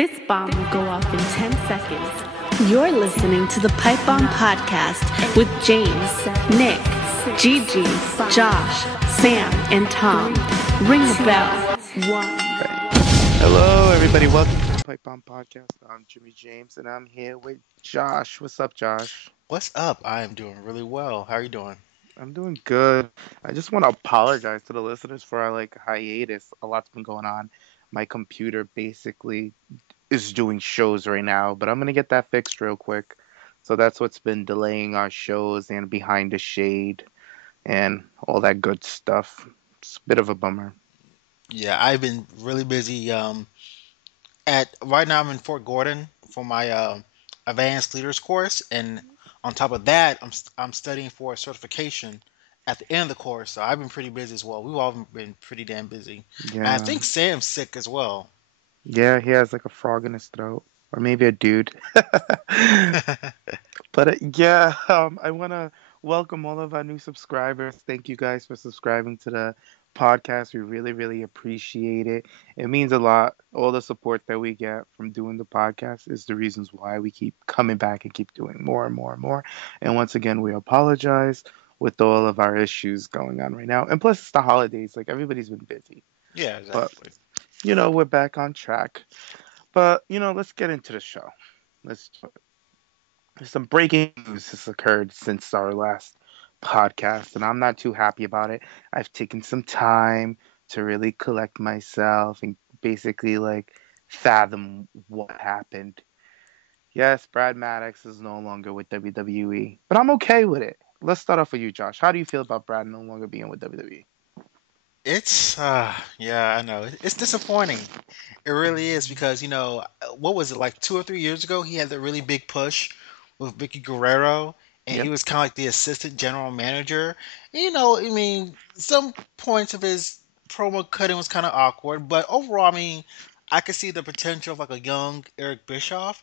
This bomb will go off in 10 seconds. You're listening to the PipeBomb podcast with James, Nick, Gigi, Josh, Sam, and Tom. Ring the bell. Hello, everybody. Welcome to the PipeBomb podcast. I'm Jimmy James, and I'm here with Josh. What's up, Josh? What's up? I am doing really well. How are you doing? I'm doing good. I just want to apologize to the listeners for our hiatus. A lot's been going on. My computer basically is doing shows right now, but I'm gonna get that fixed real quick. So that's what's been delaying our shows and Behind the Shade and all that good stuff. It's a bit of a bummer. Yeah, I've been really busy. At right now, I'm in Fort Gordon for my advanced leaders course, and on top of that, I'm studying for a certification at the end of the course. So I've been pretty busy as well. We've all been pretty damn busy, and I Yeah. think Sam's sick as well. Yeah, he has like a frog in his throat. Or maybe a dude. But yeah, I want to welcome all of our new subscribers. Thank you guys for subscribing to the podcast. We really, really appreciate it. It means a lot. All the support that we get from doing the podcast is the reasons why we keep coming back and keep doing more and more and more. And once again, we apologize with all of our issues going on right now. And plus, it's the holidays. Like, everybody's been busy. Yeah, But, exactly. we're back on track. But, let's get into the show. Let's Some breaking news has occurred since our last podcast, and I'm not too happy about it. I've taken some time to really collect myself and basically fathom what happened. Yes, Brad Maddox is no longer with WWE, but I'm okay with it. Let's start off with you, Josh. How do you feel about Brad no longer being with WWE? It's yeah, I know. It's disappointing. It really is because, what was it, like 2 or 3 years ago? He had the really big push with Vicky Guerrero, and he Yep. was kind of like the assistant general manager. I mean, some points of his promo cutting was kind of awkward, but overall, I mean, I could see the potential of like a young Eric Bischoff.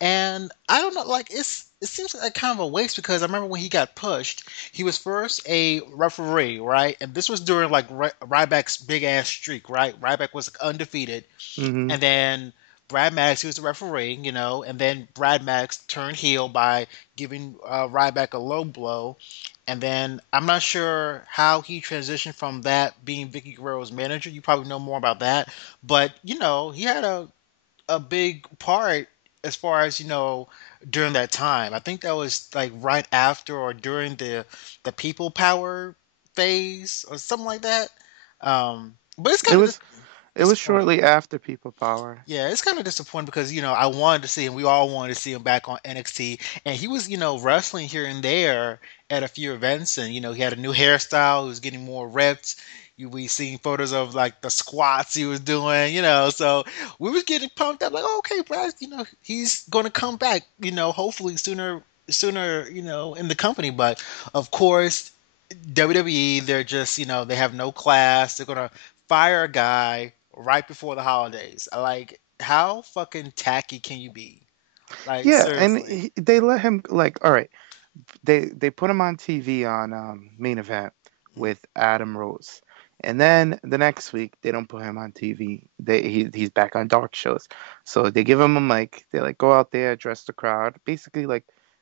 And I don't know, like it seems like kind of a waste because I remember when he got pushed, he was first a referee, right? And this was during like Ryback's big ass streak, right? Ryback was undefeated, Mm-hmm. and then Brad Maddox, he was the referee, and then Brad Maddox turned heel by giving Ryback a low blow, and then I'm not sure how he transitioned from that being Vicky Guerrero's manager. You probably know more about that, but he had a big part as far as during that time. I think that was like right after or during the people power phase or something like that. But it's It kind of was it was disappointing. shortly after People Power. Yeah, it's kind of disappointing because I wanted to see him. We all wanted to see him back on NXT, and he was wrestling here and there at a few events, and he had a new hairstyle. He was getting more ripped. We seen photos of like the squats he was doing, So we was getting pumped up, like, oh, okay, Brad, he's going to come back, hopefully sooner, in the company. But of course, WWE, they're just, they have no class. They're gonna fire a guy right before the holidays. Like, how fucking tacky can you be? Like, Yeah, and seriously. they let him all right. They put him on TV on main event Mhm. with Adam Rose, and then the next week they don't put him on TV. He's back on dark shows, so they give him a mic. They go out there, address the crowd, basically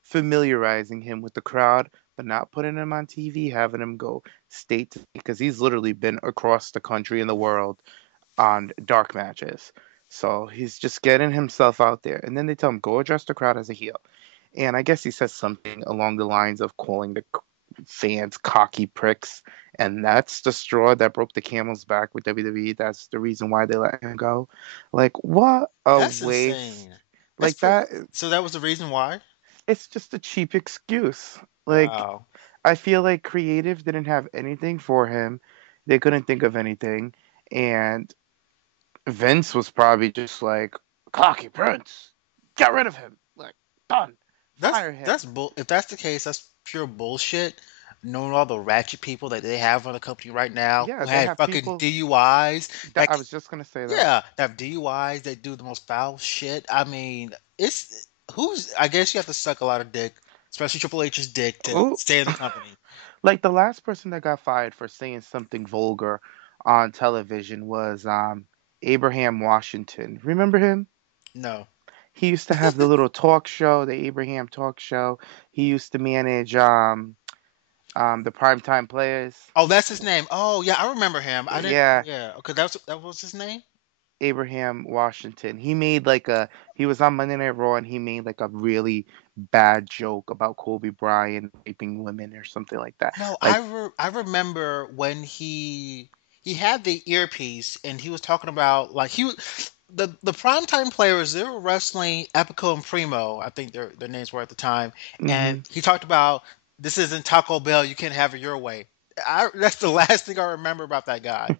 familiarizing him with the crowd, but not putting him on TV, having him go state to state because he's literally been across the country and the world on dark matches. So he's just getting himself out there, and then they tell him go address the crowd as a heel. And I guess he says something along the lines of calling the fans cocky pricks. And that's the straw that broke the camel's back with WWE. That's the reason why they let him go. What a That's waste. insane. That's Like, pretty. that, So that was the reason why. it's just a cheap excuse. Like, Wow. I feel like creative didn't have anything for him. They couldn't think of anything. And Vince was probably just like, cocky prince, get rid of him. Like, done. That's Fire him. that's bull. If that's the case, that's pure bullshit. Knowing all the ratchet people that they have on the company right now Yeah, who they had have fucking people DUIs that that I was just gonna say that. Yeah, they have DUIs. They do the most foul shit. I mean, it's who's. I guess you have to suck a lot of dick, especially Triple H's dick, to Oh, stay in the company. like the last person that got fired for saying something vulgar on television was Abraham Washington. Remember him? No. He used to have the little talk show, the Abraham talk show. He used to manage the primetime players. Oh, that's his name. Oh, yeah, I remember him. I didn't. Yeah, Yeah. Okay, that was his name. Abraham Washington. He was on Monday Night Raw and he made like a really bad joke about Kobe Bryant raping women or something like that. No, Like I remember when he had the earpiece and he was talking about like the primetime players, they were wrestling Epico and Primo, I think their names were at the time, and hmm he talked about this isn't Taco Bell, you can't have it your way. That's the last thing I remember about that guy.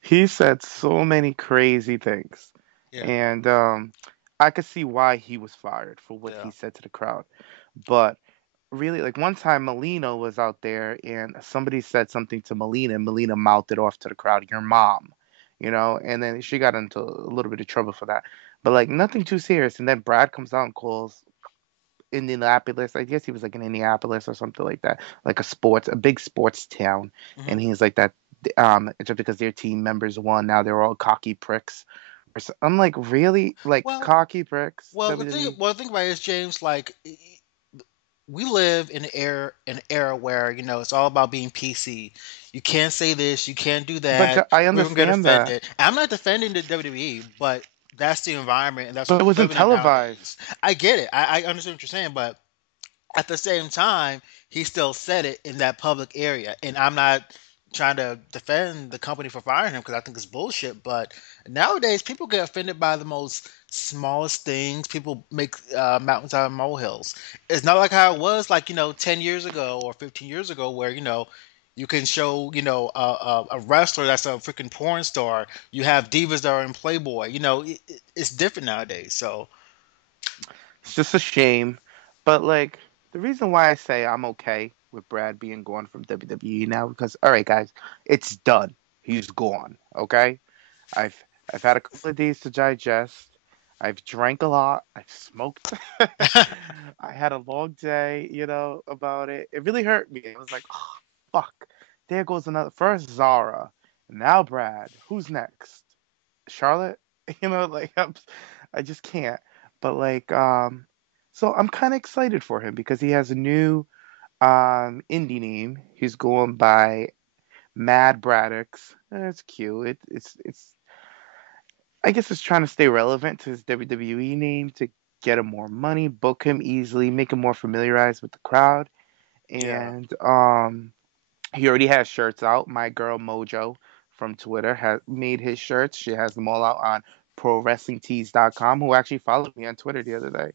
he said so many crazy things. Yeah, And I could see why he was fired for what he yeah. said to the crowd. But really, like one time Melina was out there and somebody said something to Melina and Melina mouthed it off to the crowd, your mom, and then she got into a little bit of trouble for that. But like nothing too serious. And then Brad comes out and calls Indianapolis. I guess he was like in Indianapolis or something like that, like a big sports town. Hmm. And he's like that. Just because their team members won, now they're all cocky pricks. I'm like, really, like Well, cocky pricks, well, WWE. the thing about it is, James, like we live in an era where it's all about being PC. You can't say this, you can't do But that. I We're gonna get understand that. offended. I'm not defending the WWE, but that's the environment and that's But what it we're wasn't living in nowadays. televised. I get it. I understand what you're saying, but at the same time, he still said it in that public area. And I'm not trying to defend the company for firing him because I think it's bullshit. But nowadays, people get offended by the most smallest things. People make mountains out of molehills. It's not like how it was like 10 years ago or 15 years ago where you can show a wrestler that's a freaking porn star. You have divas that are in Playboy. It's different nowadays. So It's just a shame. But like the reason why I say I'm okay with Brad being gone from WWE now because all right guys, it's done. He's gone. Okay? I've I've had a couple of days to digest. I've drank a lot. I've smoked. I had a long day, about it. It really hurt me. I was like, oh, fuck. There goes another. First Zara, now Brad. Who's next? Charlotte? Like I just can't. But like, so I'm kind of excited for him because he has a new indie name. He's going by Mad Braddox. It's cute. It's I guess it's trying to stay relevant to his WWE name to get him more money, book him easily, make him more familiarized with the crowd. yeah. And he already has shirts out. My girl Mojo from Twitter has made his shirts. She has them all out on ProWrestlingTees.com, who actually followed me on Twitter the other day.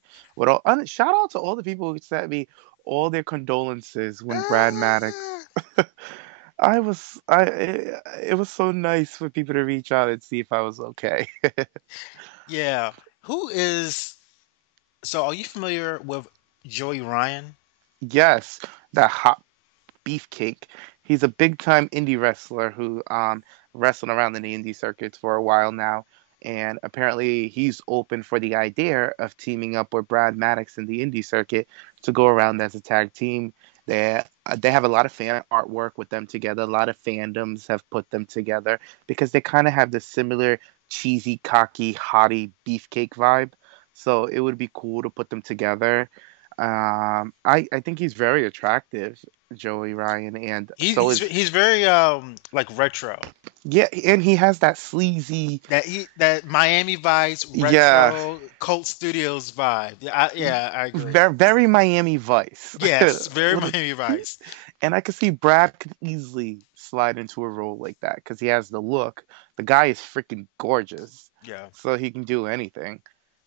Shout out to all the people who sent me all their condolences when Brad Maddox. Ah! It was so nice for people to reach out and see if I was okay. Yeah. Who is so are you familiar with Joey Ryan? Yes, that hot beefcake. He's a big time indie wrestler who wrestled around in the indie circuits for a while now. And apparently he's open for the idea of teaming up with Brad Maddox in the indie circuit to go around as a tag team. They have a lot of fan artwork with them together. A lot of fandoms have put them together because they kind of have this similar cheesy, cocky, haughty beefcake vibe. So it would be cool to put them together. I think he's very attractive, Joey Ryan, and so is He's very like retro. yeah, and he has that sleazy, That Miami Vice yeah, retro Colt Studios vibe. Yeah, I agree. very very Miami Vice. Yes, very What Miami Vice. and I could see Brad could easily slide into a role like that because he has the look. The guy is freaking gorgeous, Yeah. so he can do anything.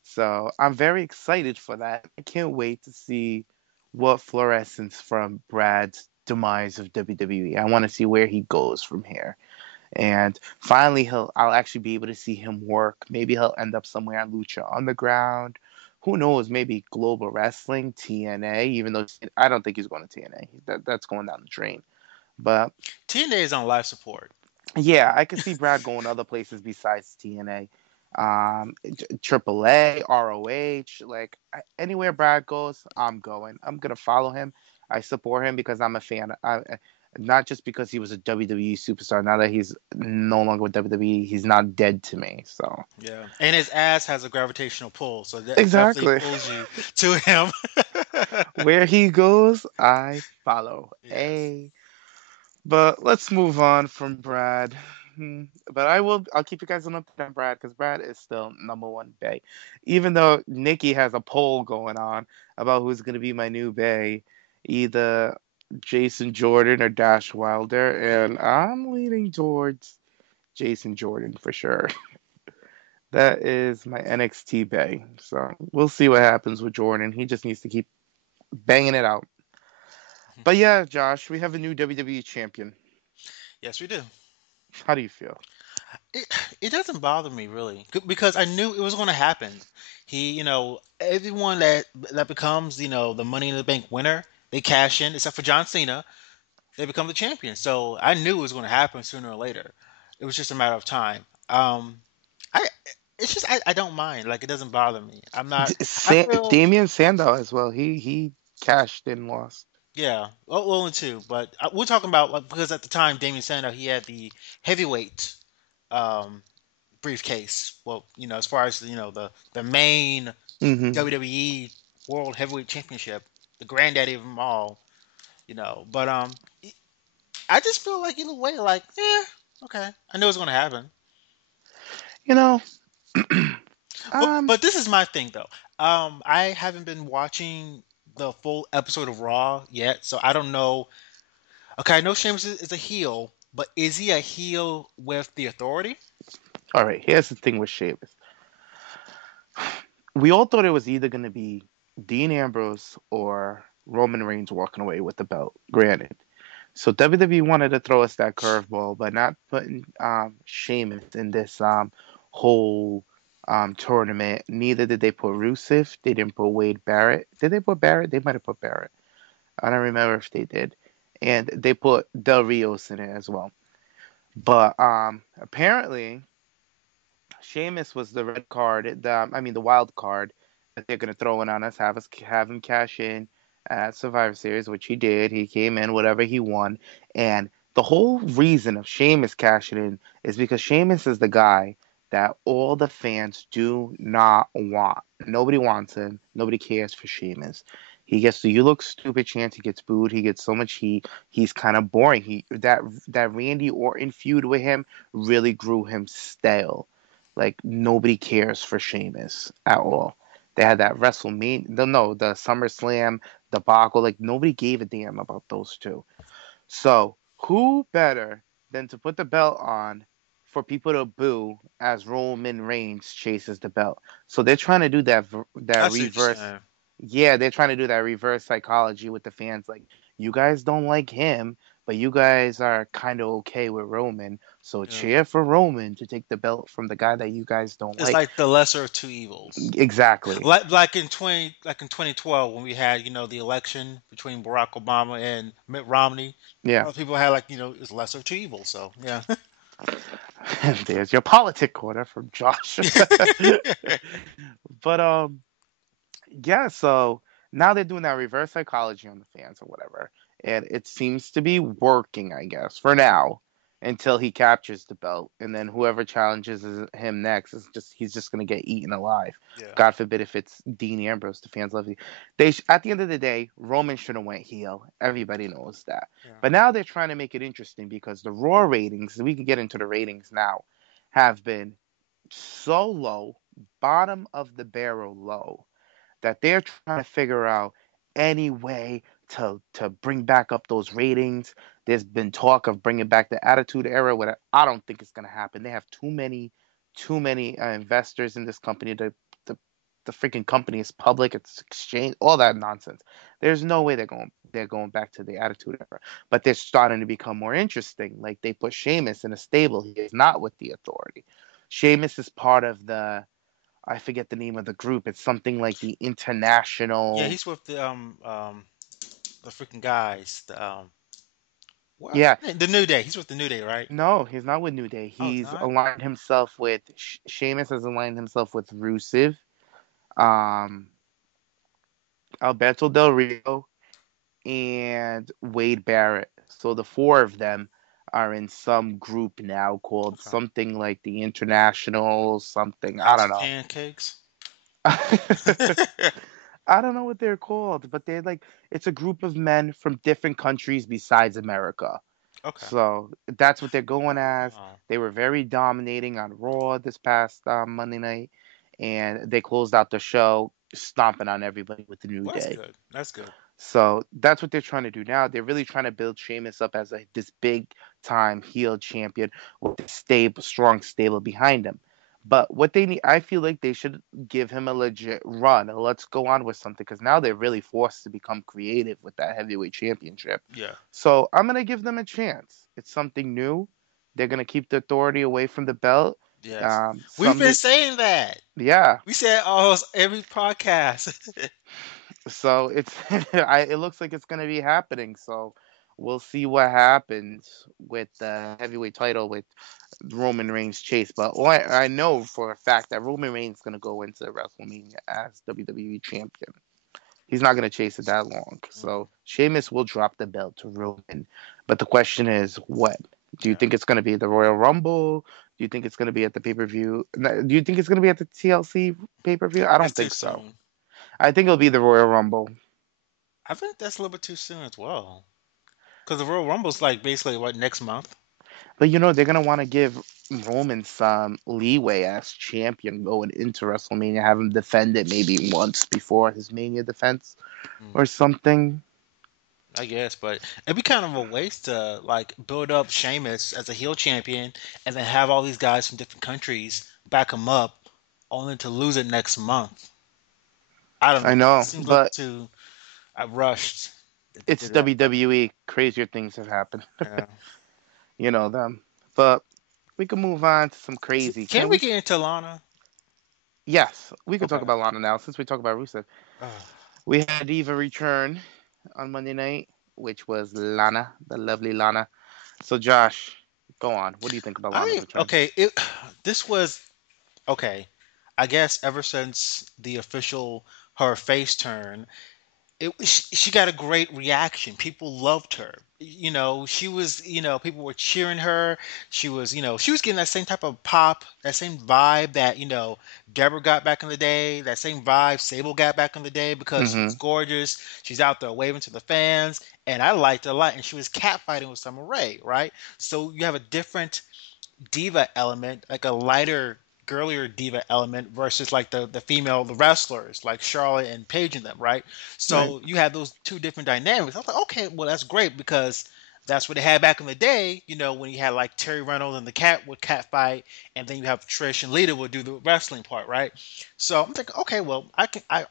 So I'm very excited for that. I can't wait to see what fluorescence from Brad's demise of WWE. I want to see where he goes from here. And finally, I'll actually be able to see him work. Maybe he'll end up somewhere on Lucha Underground. Who knows? Maybe Global Wrestling, TNA. Even though I don't think he's going to TNA. That's going down the drain. But TNA is on life support. yeah, I could see Brad going other places besides TNA. AAA, ROH, like anywhere Brad goes, I'm going. I'm gonna follow him. I support him because I'm a fan. Not just because he was a WWE superstar. Now that he's no longer with WWE, he's not dead to me. So Yeah, and his ass has a gravitational pull, so that definitely exactly. pulls you to him. Where he goes, I follow. Yes. But let's move on from Brad. But I'll keep you guys on update on Brad because Brad is still number one Bay. Even though Nikki has a poll going on about who's going to be my new Bay, either Jason Jordan or Dash Wilder, and I'm leaning towards Jason Jordan for sure. That is my NXT Bay. So we'll see what happens with Jordan. He just needs to keep banging it out. But yeah, Josh, we have a new WWE champion. Yes, we do. How do you feel? It it doesn't bother me really because I knew it was going to happen. Everyone that becomes, the Money in the Bank winner, they cash in, except for John Cena, they become the champion. So I knew it was going to happen sooner or later. It was just a matter of time. I it's just I don't mind. Like it doesn't bother me. I'm not. I feel Damian Sandow as well. He cashed in, lost. yeah, only two, but we're talking about like because at the time Damien Sandow he had the heavyweight um, briefcase. Well, as far as the main Hmm. WWE World Heavyweight Championship, the granddaddy of them all. But I just feel like either way, like yeah, okay, I knew it was gonna happen. You know, But um, but this is my thing though. I haven't been watching the full episode of Raw yet, so I don't know. Okay, I know Sheamus is a heel, but is he a heel with the authority? all right. Here's the thing with Sheamus. We all thought it was either going to be Dean Ambrose or Roman Reigns walking away with the belt. Granted, so WWE wanted to throw us that curveball by not putting Sheamus in this whole tournament. Neither did they put Rusev. They didn't put Wade Barrett. Did they put Barrett? They might have put Barrett. I don't remember if they did. And they put Del Rios in it as well. But apparently Sheamus was the red card, the wild card that they're gonna throw in on us, have him cash in at Survivor Series, which he did. He came in, whatever he won, and the whole reason of Sheamus cashing in is because Sheamus is the guy that all the fans do not want. Nobody wants him. Nobody cares for Sheamus. He gets the "you look stupid" chance. He gets booed. He gets so much heat. He's kind of boring. That Randy Orton feud with him really grew him stale. Like nobody cares for Sheamus at all. They had that WrestleMania, no, the SummerSlam debacle. Like nobody gave a damn about those two. So who better than to put the belt on for people to boo as Roman Reigns chases the belt? So they're trying to do that I see what you're reverse. saying. Yeah, they're trying to do that reverse psychology with the fans. Like you guys don't like him, but you guys are kind of okay with Roman. So Yeah. cheer for Roman to take the belt from the guy that you guys don't It's like. like the lesser of two evils. Exactly. Like in 2012 when we had the election between Barack Obama and Mitt Romney. Yeah. People had like it's lesser of two evils. So yeah. And there's your politic corner from Josh. But yeah, so now they're doing that reverse psychology on the fans or whatever. And it seems to be working, I guess, for now, until he captures the belt. And then whoever challenges him next is he's just gonna get eaten alive. Yeah. God forbid if it's Dean Ambrose, the fans love you. At the end of the day, Roman should have went heel. Everybody knows that. Yeah. But now they're trying to make it interesting because the Raw ratings, we can get into the ratings now, have been so low, bottom of the barrel low, that they're trying to figure out any way to bring back up those ratings. There's been talk of bringing back the Attitude Era, but I don't think it's gonna happen. They have too many investors in this company. The freaking company is public. It's exchange, all that nonsense. There's no way they're going back to the Attitude Era. But they're starting to become more interesting. Like they put Sheamus in a stable. He is not with the Authority. Sheamus is part of I forget the name of the group. It's something like the Yeah, International. he's with the freaking guys. Yeah, The New Day. He's with the New Day, right? no, he's not with New Day. Oh, it's He's not. aligned himself with Sheamus has aligned himself with Rusev, um, Alberto Del Rio, and Wade Barrett. So the four of them are in some group now called Okay. something like the International something. I House don't of know. Pancakes. I don't know what they're called, but they're like it's a group of men from different countries besides America. Okay. So that's what they're going as. Oh, They were very dominating on Raw this past Monday night, and they closed out the show stomping on everybody with the New well, that's Day. good. That's good. So that's what they're trying to do now. They're really trying to build Sheamus up as this big time heel champion with a stable, strong stable behind him. But what they need, I feel like they should give him a legit run. Let's go on with something because now they're really forced to become creative with that heavyweight championship. Yeah. So I'm gonna give them a chance. It's something new. They're gonna keep the authority away from the belt. Yes. We've been Something, saying that. yeah. We said almost every podcast. So it's it looks like it's gonna be happening. So we'll see what happens with the heavyweight title with Roman Reigns chase. But I know for a fact that Roman Reigns is gonna go into WrestleMania as WWE champion. He's not gonna chase it that long. Mm, So Sheamus will drop the belt to Roman. But the question is when? Do you yeah. think it's gonna be the Royal Rumble? Do you think it's gonna be at the pay per view? Do you think it's gonna be at the TLC pay per view? I That's don't too think so. soon. I think it'll be the Royal Rumble. I think that's a little bit too soon as well. Because the Royal Rumble's like basically what next month. But they're gonna want to give Roman some leeway as champion going into WrestleMania, have him defend it maybe once before his Mania defense Mm, or something. I guess, but it'd be kind of a waste to like build up Sheamus as a heel champion and then have all these guys from different countries back him up, only to lose it next month. I don't I know. It know, seems a little but too rushed that they it's did it like that. WWE. Crazier things have happened. Yeah. You know them. But we can move on to some crazy. Can Can we we? get into Lana? Yes, we can talk Okay. about Lana now since we talk about Rusev. We had Eva return on Monday night, which was Lana, the lovely Lana. So Josh, go on. What do you think about I Lana's mean, return? okay, this was okay. I guess ever since the official her face turn, she got a great reaction. People loved her. She was, people were cheering her. She was getting that same type of pop, that same vibe that, Deborah got back in the day, that same vibe Sable got back in the day because she was Mm-hmm. gorgeous. She's out there waving to the fans, and I liked her a lot. And she was catfighting with Summer Rae, right? So you have a different diva element, like a lighter, girlier diva element versus like the female the wrestlers like Charlotte and Paige and them, right? Right. So you have those two different dynamics. I was like, okay, well that's great because that's what they had back in the day, when you had like Terry Reynolds and the cat would cat fight, and then you have Trish and Lita would do the wrestling part, right? So I'm thinking, okay, well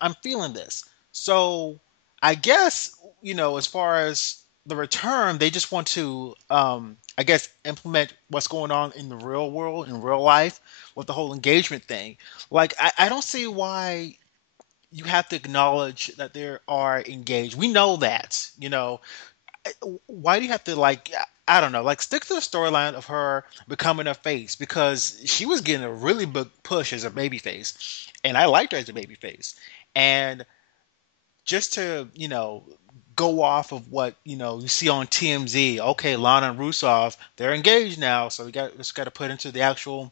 I'm feeling this. So I guess, as far as the return, they just want to, I guess, implement what's going on in the real world, in real life, with the whole engagement thing. Like, I don't see why you have to acknowledge that they are engaged. We know that, why do you have to, like, I don't know, like, stick to the storyline of her becoming a face because she was getting a really big push as a baby face, and I liked her as a baby face. And just to go off of what you see on TMZ. Okay, Lana and Rusev, they're engaged now, so we just got to put into the actual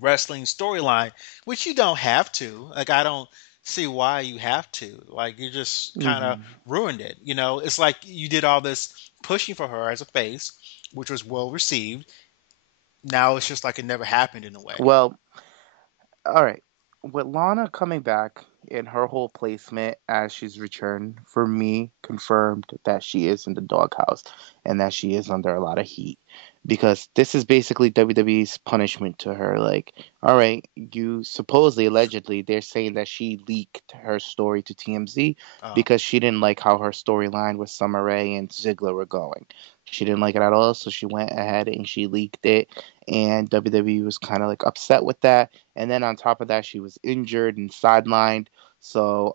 wrestling storyline, which you don't have to. Like, I don't see why you have to. Like, you just kind of Hmm. ruined it. It's like you did all this pushing for her as a face, which was well received. Now it's just like it never happened in a way. Well, all right. With Lana coming back in her whole placement as she's returned, for me, confirmed that she is in the doghouse and that she is under a lot of heat. Because this is basically WWE's punishment to her. Like, all right, you supposedly, allegedly, they're saying that she leaked her story to TMZ Uh, because she didn't like how her storyline with Summer Rae and Ziggler were going. She didn't like it at all, so she went ahead and she leaked it. And WWE was kind of like upset with that, and then on top of that, she was injured and sidelined. So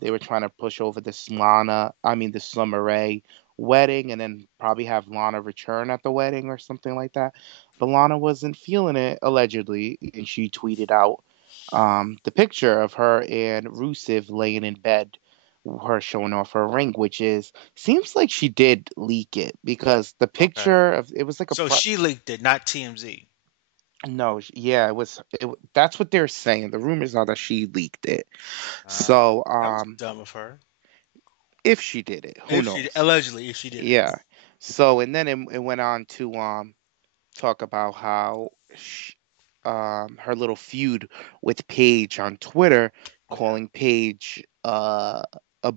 they were trying to push over the Summer Rae wedding, and then probably have Lana return at the wedding or something like that. But Lana wasn't feeling it allegedly, and she tweeted out the picture of her and Rusev laying in bed her showing off her ring, which is seems like she did leak it because the Okay. picture of it was like a So she leaked it, not TMZ. no, yeah, it was that's what they're saying. The rumors are that she leaked it. Uh, So, that was dumb of her. if she did it, who If she knows? allegedly, if she did it. Yeah. So, and then it went on to talk about how her little feud with Paige on Twitter, Okay. calling Paige a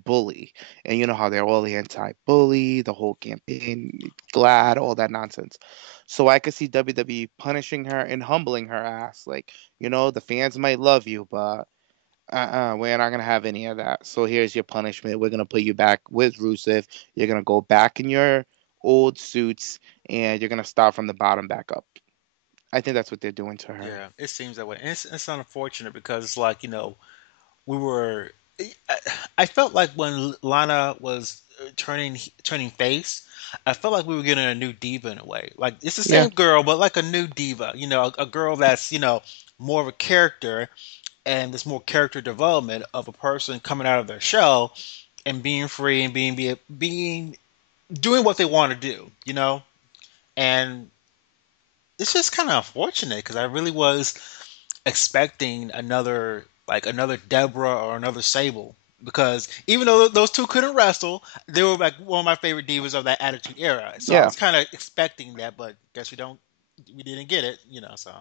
bully, and you know how they're all anti-bully, the whole campaign, glad, all that nonsense. So I could see WWE punishing her and humbling her ass, like the fans might love you, but we're not gonna have any of that. So here's your punishment. We're gonna put you back with Rusev. You're gonna go back in your old suits, and you're gonna start from the bottom back up. I think that's what they're doing to her. Yeah, it seems that way. And it's unfortunate because it's like, we were. I, I felt like when Lana was turning face, I felt like we were getting a new diva in a way. Like it's the Yeah, same girl, but like a new diva. A girl that's more of a character, and there's more character development of a person coming out of their shell and being free and being doing what they want to do. And it's just kind of unfortunate because I really was expecting another Deborah or another Sable, because even though those two couldn't wrestle, they were like one of my favorite divas of that Attitude Era. So I yeah. was kind of expecting that, but guess we didn't get it. So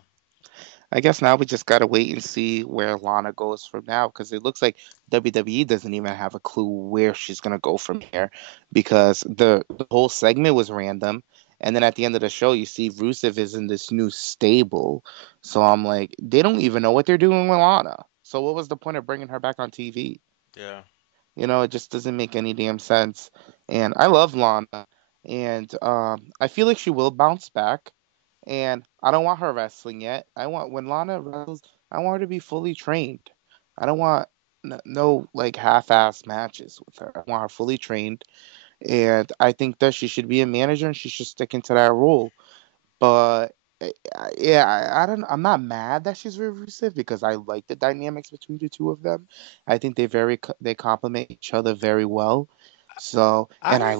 I guess now we just gotta wait and see where Lana goes from now, because it looks like WWE doesn't even have a clue where she's gonna go from here, because the whole segment was random, and then at the end of the show, you see Rusev is in this new stable. So I'm like, they don't even know what they're doing with Lana. So what was the point of bringing her back on TV? yeah, It just doesn't make any damn sense. And I love Lana, and I feel like she will bounce back. And I don't want her wrestling yet. I want when Lana wrestles, I want her to be fully trained. I don't want no like half-ass matches with her. I want her fully trained, and I think that she should be a manager and she should stick into that role. But yeah, I don't. I'm not mad that she's reclusive because I like the dynamics between the two of them. I think they complement each other very well. So, and I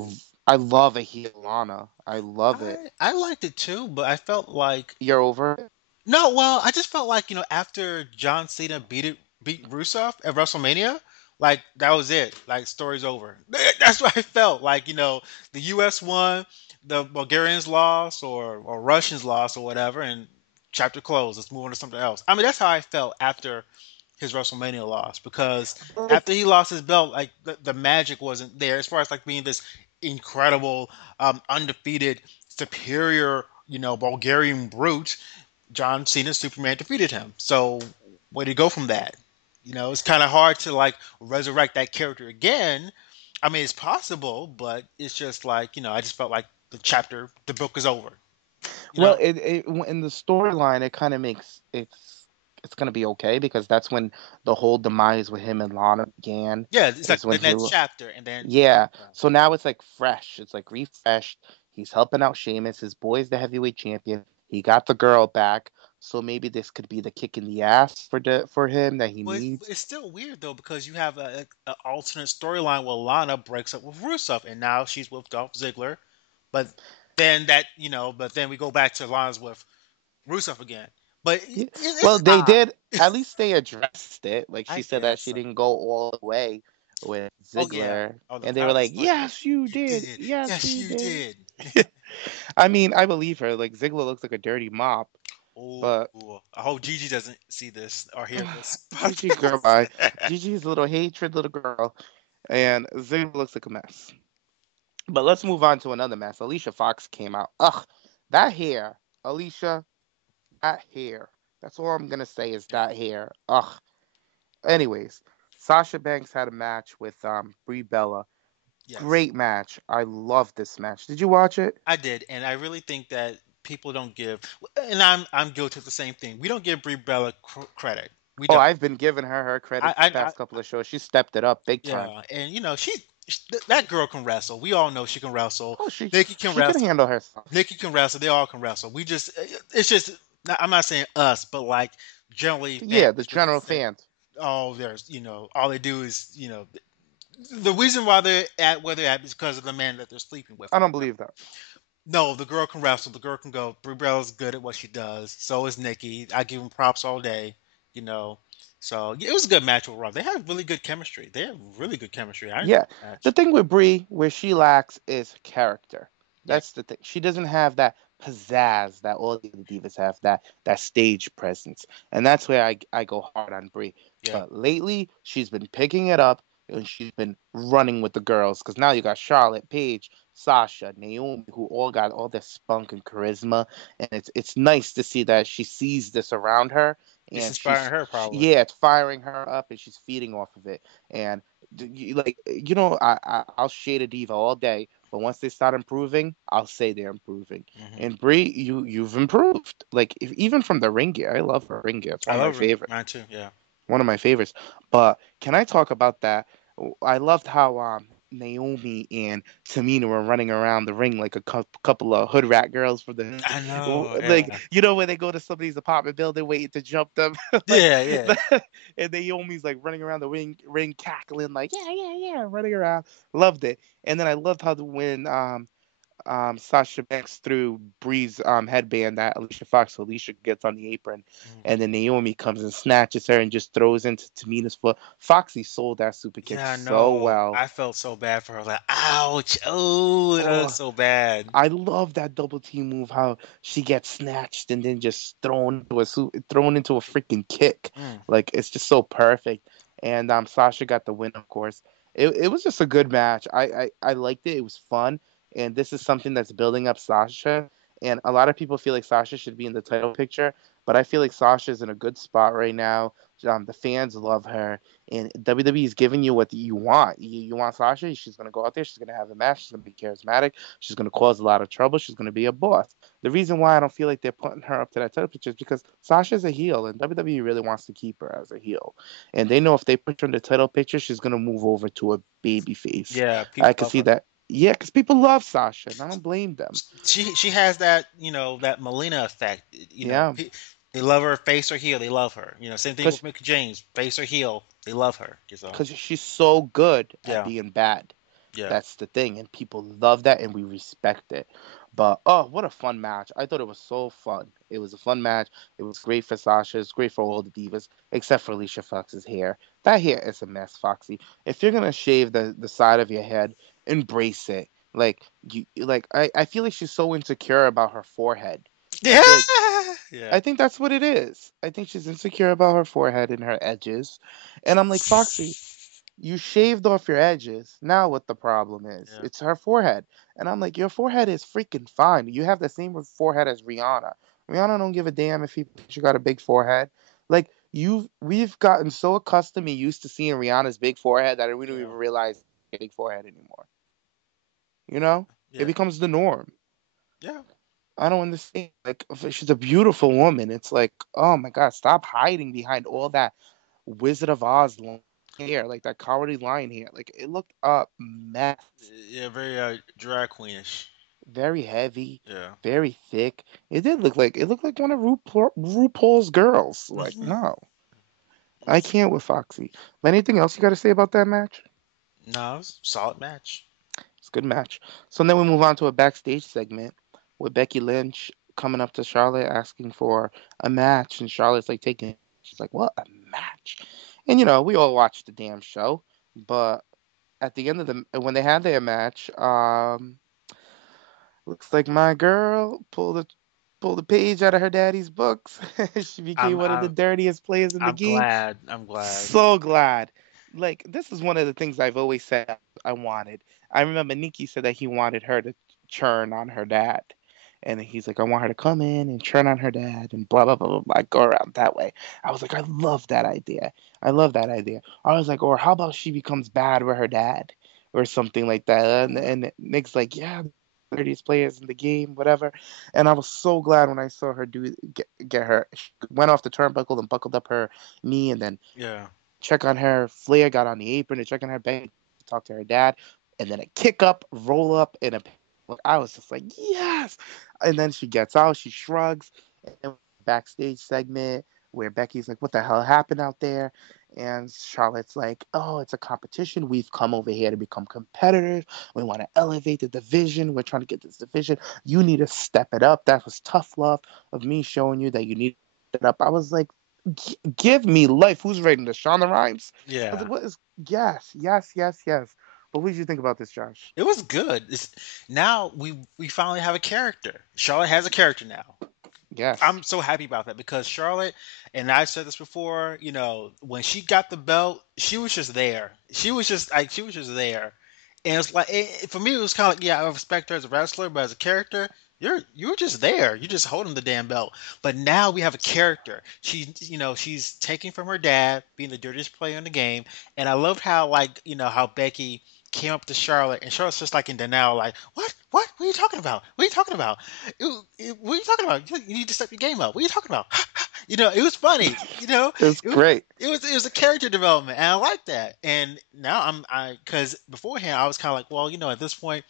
I love a heel Lana. I love it. I liked it too, but I felt like You're over it? no, well, I just felt like after John Cena beat Rusev at WrestleMania, like that was it. Like story's over. That's what I felt. Like the U.S. won, the Bulgarians lost, or Russians lost, or whatever, and chapter closed. Let's move on to something else. I mean, that's how I felt after his WrestleMania loss, because Like, after he lost his belt, like the magic wasn't there as far as like being this incredible, undefeated, superior, Bulgarian brute. John Cena Superman defeated him. So where do you go from that? It's kind of hard to like resurrect that character again. I mean, it's possible, but it's just like I just felt like the book is over. You well, know? in the storyline, it kind of makes it's gonna be okay because that's when the whole demise with him and Lana began. Yeah, it's like Is when the he next chapter, and then Yeah. yeah. So now it's like fresh. It's like refreshed. He's helping out Sheamus. His boy's the heavyweight champion. He got the girl back. So maybe this could be the kick in the ass for him that he Well, it's, needs. it's still weird though because you have a alternate storyline where Lana breaks up with Rusev, and now she's with Dolph Ziggler. But then we go back to Lana's with Rusev again. But Yeah. Well, it's they odd. did. At least they addressed it. Like I she said that guess she so. didn't go all the way with Oh yeah. Ziggler, Oh, the and they were like, pouts. Like "Yes, you you did. did. Yes, Yes, you you did." did. I mean, I believe her. Like Ziggler looks like a dirty mop, Oh, but I hope Gigi doesn't see this or hear this Gigi girl, bye. podcast. Gigi's a little hatred little girl, and Ziggler looks like a mess. But let's move on to another mess. Alicia Fox came out. Ugh, that hair, Alicia, that hair. That's all I'm gonna say is Yeah. that hair. Ugh. Anyways, Sasha Banks had a match with Brie Bella. Yes, Great match. I love this match. Did you watch it? I did, and I really think that people don't give, and I'm guilty of the same thing. We don't give Brie Bella credit. We Oh, don't. I've been giving her I, credit the I, I past couple of shows. She stepped it up big time. yeah, and that girl can wrestle. We all know she can wrestle. Oh, she Nikki can she can wrestle. handle herself. Nikki can wrestle. They all can wrestle. It's just. I'm not saying us, but like generally fans Yeah, the would general say, fans. oh, all they do is The reason why they're at where they're at is because of the man that they're sleeping with. I don't believe that. No, the girl can wrestle. The girl can go. Brie Bella's good at what she does. So is Nikki. I give them props all day. You know. So yeah, it was a good match overall. They have really good chemistry. They have really good chemistry. I enjoyed Yeah, the the match. thing with Brie, where she lacks is character. Yeah. That's the thing. She doesn't have that pizzazz that all the other divas have, that stage presence, and that's where I go hard on Brie. Yeah. But lately, she's been picking it up and she's been running with the girls. Because now you got Charlotte, Paige, Sasha, Naomi, who all got all this spunk and charisma, and it's nice to see that she sees this around her, It's and inspiring her probably. yeah, it's firing her up, and she's feeding off of it. And like I'll shade a diva all day, but once they start improving, I'll say they're improving. Hmm. And Brie, you've improved. Like even from the ring gear, I love her ring gear. It's I one of my love favorites. mine too. Yeah. One of my favorites. But can I talk about that? I loved how Naomi and Tamina were running around the ring like a couple of hood rat girls from the I hood. know. Like Yeah. when they go to somebody's apartment building waiting to jump them, like, Yeah. Yeah. and Naomi's like running around the ring cackling like yeah, running around. Loved it. And then I loved how when Sasha Banks threw Bree's headband at Alicia Fox, so Alicia gets on the apron, Mhm. and then Naomi comes and snatches her and just throws into Tamina's foot. Foxy sold that super kick Yeah, I so know. well. I felt so bad for her. Like, ouch. Oh, it was Oh, so bad. I love that double team move. How she gets snatched and then just thrown into a freaking kick. Mm. Like it's just so perfect. And Sasha got the win, of course. It was just a good match. I liked it. It was fun. And this is something that's building up Sasha. And a lot of people feel like Sasha should be in the title picture, but I feel like Sasha's in a good spot right now. The fans love her, and WWE is giving you what you want. You want Sasha? She's gonna go out there. She's gonna have a match. She's gonna be charismatic. She's going to cause a lot of trouble. She's going to be a boss. The reason why I don't feel like they're putting her up to that title picture is because Sasha's a heel, and WWE really wants to keep her as a heel. And they know if they put her in the title picture, she's going to move over to a baby face. Yeah, I people can love see her. that. Yeah, because people love Sasha, and I don't blame them. She has that, that Melina effect. Yeah, They love her, face or heel, they love her. Same thing because with Mickey James, face or heel, they love her. So she's so good at yeah, being bad. yeah, That's the thing, and people love that, and we respect it. But oh, what a fun match! I thought it was so fun. It was a fun match. It was great for Sasha. It's great for all the divas, except for Alicia Fox's hair. That hair is a mess, Foxy. If you're gonna shave the side of your head, embrace it. Like I feel like she's so insecure about her forehead. I yeah, feel like yeah. I think that's what it is. I think she's insecure about her forehead and her edges, and I'm like Foxy, you shaved off your edges. Now what the problem is? Yeah. It's her forehead. And I'm like, your forehead is freaking fine. You have the same forehead as Rihanna. Rihanna don't give a damn if she got a big forehead. Like we've gotten so accustomed and used to seeing Rihanna's big forehead that we don't even Yeah, realize a big forehead anymore. You know? It yeah, becomes the norm. yeah. I don't understand. Like if she's a beautiful woman. It's like, oh my God, stop hiding behind all that Wizard of Oz hair, like that cowardly lion hair. Like it looked a mess. Yeah, very drag queenish. Very heavy, Yeah. very thick. It looked like one of RuPaul's girls. Like Hmm. no, I can't with Foxy. But anything else you got to say about that match? No, it was a solid match. It's a good match. So then we move on to a backstage segment with Becky Lynch coming up to Charlotte asking for a match, and Charlotte's like taking. She's like, "What a match?" And we all watched the damn show, but at the end of the when they had their match, looks like my girl pulled a page out of her daddy's books. She became I'm one of the I'm dirtiest players in the I'm game. glad. I'm glad. So glad. Like this is one of the things I've always said I wanted. I remember Nikki said that he wanted her to churn on her dad. And he's like, I want her to come in and churn on her dad and blah blah blah blah blah. Go around that way. I was like, I love that idea. I love that idea. I was like, or how about she becomes bad with her dad or something like that? And Nick's like, yeah, dirtiest players in the game, whatever. And I was so glad when I saw her get her. She went off the turnbuckle and buckled up her knee, and then Yeah. check on her. Flair got on the apron to check on her back, talk to her dad, and then a kick up, roll up, and a. I was just like, yes. And then she gets out, she shrugs, and then backstage segment where Becky's like, "What the hell happened out there?" And Charlotte's like, "Oh, it's a competition. We've come over here to become competitors. We want to elevate the division. We're trying to get this division. You need to step it up. That was tough love of me showing you that you need to step it up." I was like, Give me life. Who's rating this? Shonda Rhimes?" I was Yeah. like, "What is?" Yes, yes, yes, yes. But what did you think about this, Josh? It was good. Now we finally have a character. Charlotte has a character now. Yes. I'm so happy about that because Charlotte, and I said this before, when she got the belt, she was just there. She was just there, and it's like for me, it was kind of like, yeah, I respect her as a wrestler, but as a character, you're just there. You're just holding the damn belt. But now we have a character. She's taking from her dad, being the dirtiest player in the game, and I loved how how Becky came up to Charlotte, and Charlotte's just like in denial, like, what are you talking about? What are you talking about? What are you talking about? You need to step your game up. What are you talking about? It was funny. It's It was great. it was a character development, and I like that. And now because beforehand I was kind of like, well, at this point,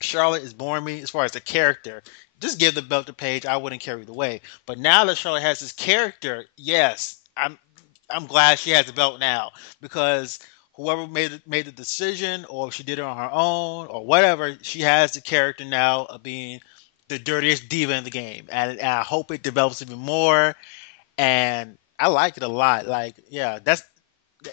Charlotte is boring me as far as the character. Just give the belt to Paige. I wouldn't care either way. But now that Charlotte has this character, yes, I'm glad she has the belt now because whoever made the decision, or if she did it on her own, or whatever, she has the character now of being the dirtiest diva in the game, and I hope it develops even more. And I like it a lot. Like, yeah,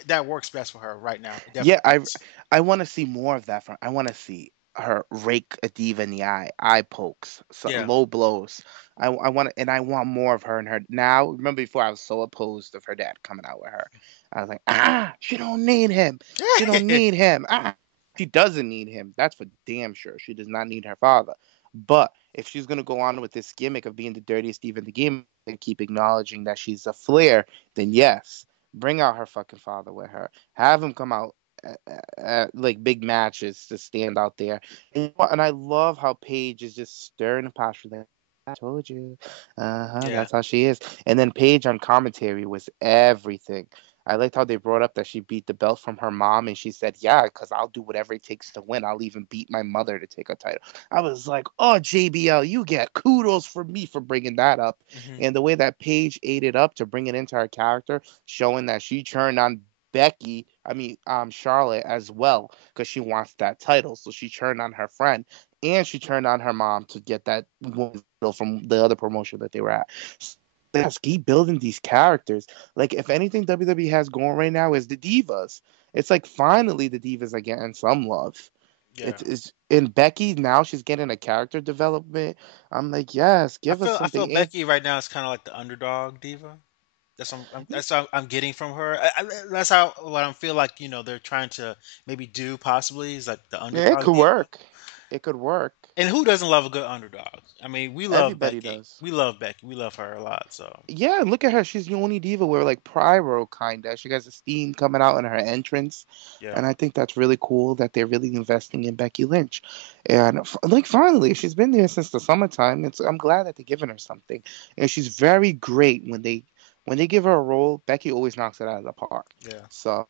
that works best for her right now. It Yeah, definitely I does. I want to see more of that from. I want to see her rake a diva in the eye pokes, so, Yeah. low blows. I want and I want more of her and her now. Remember before I was so opposed of her dad coming out with her. I was like, she don't need him. She don't need him. She doesn't need him. That's for damn sure. She does not need her father. But if she's gonna go on with this gimmick of being the dirtiest diva in the game and keep acknowledging that she's a flair, then yes, bring out her fucking father with her. Have him come out like big matches to stand out there. And I love how Paige is just stirring the pot for that. I told you. Yeah. That's how she is. And then Paige on commentary was everything. I liked how they brought up that she beat the belt from her mom, and she said, "Yeah, because I'll do whatever it takes to win. I'll even beat my mother to take a title." I was like, "Oh, JBL, you get kudos for me for bringing that up." Hmm. And the way that Paige ate it up to bring it into her character, showing that she turned on Charlotte as well because she wants that title. So she turned on her friend and she turned on her mom to get that women's title from the other promotion that they were at. So, yes, keep building these characters. Like, if anything WWE has going right now is the divas. It's like finally the divas are getting some love. Yeah. It's in Becky now she's getting a character development. I'm like, yes, give us I feel something. And Becky right now is kind of like the underdog diva. That's what I'm getting from her. That's how what I feel like. They're trying to maybe do possibly is like the yeah, it underdog could diva. work. It could work. And who doesn't love a good underdog? I mean, we love Everybody Becky. does. We love Becky. We love her a lot. So Yeah, look at her. She's the only diva where like Pyro kinda. She has a steam coming out in her entrance, yeah. and I think that's really cool that they're really investing in Becky Lynch. And like finally, she's been there since the summertime. I'm glad that they're giving her something, and she's very great when they give her a role. Becky always knocks it out of the park. Yeah. So.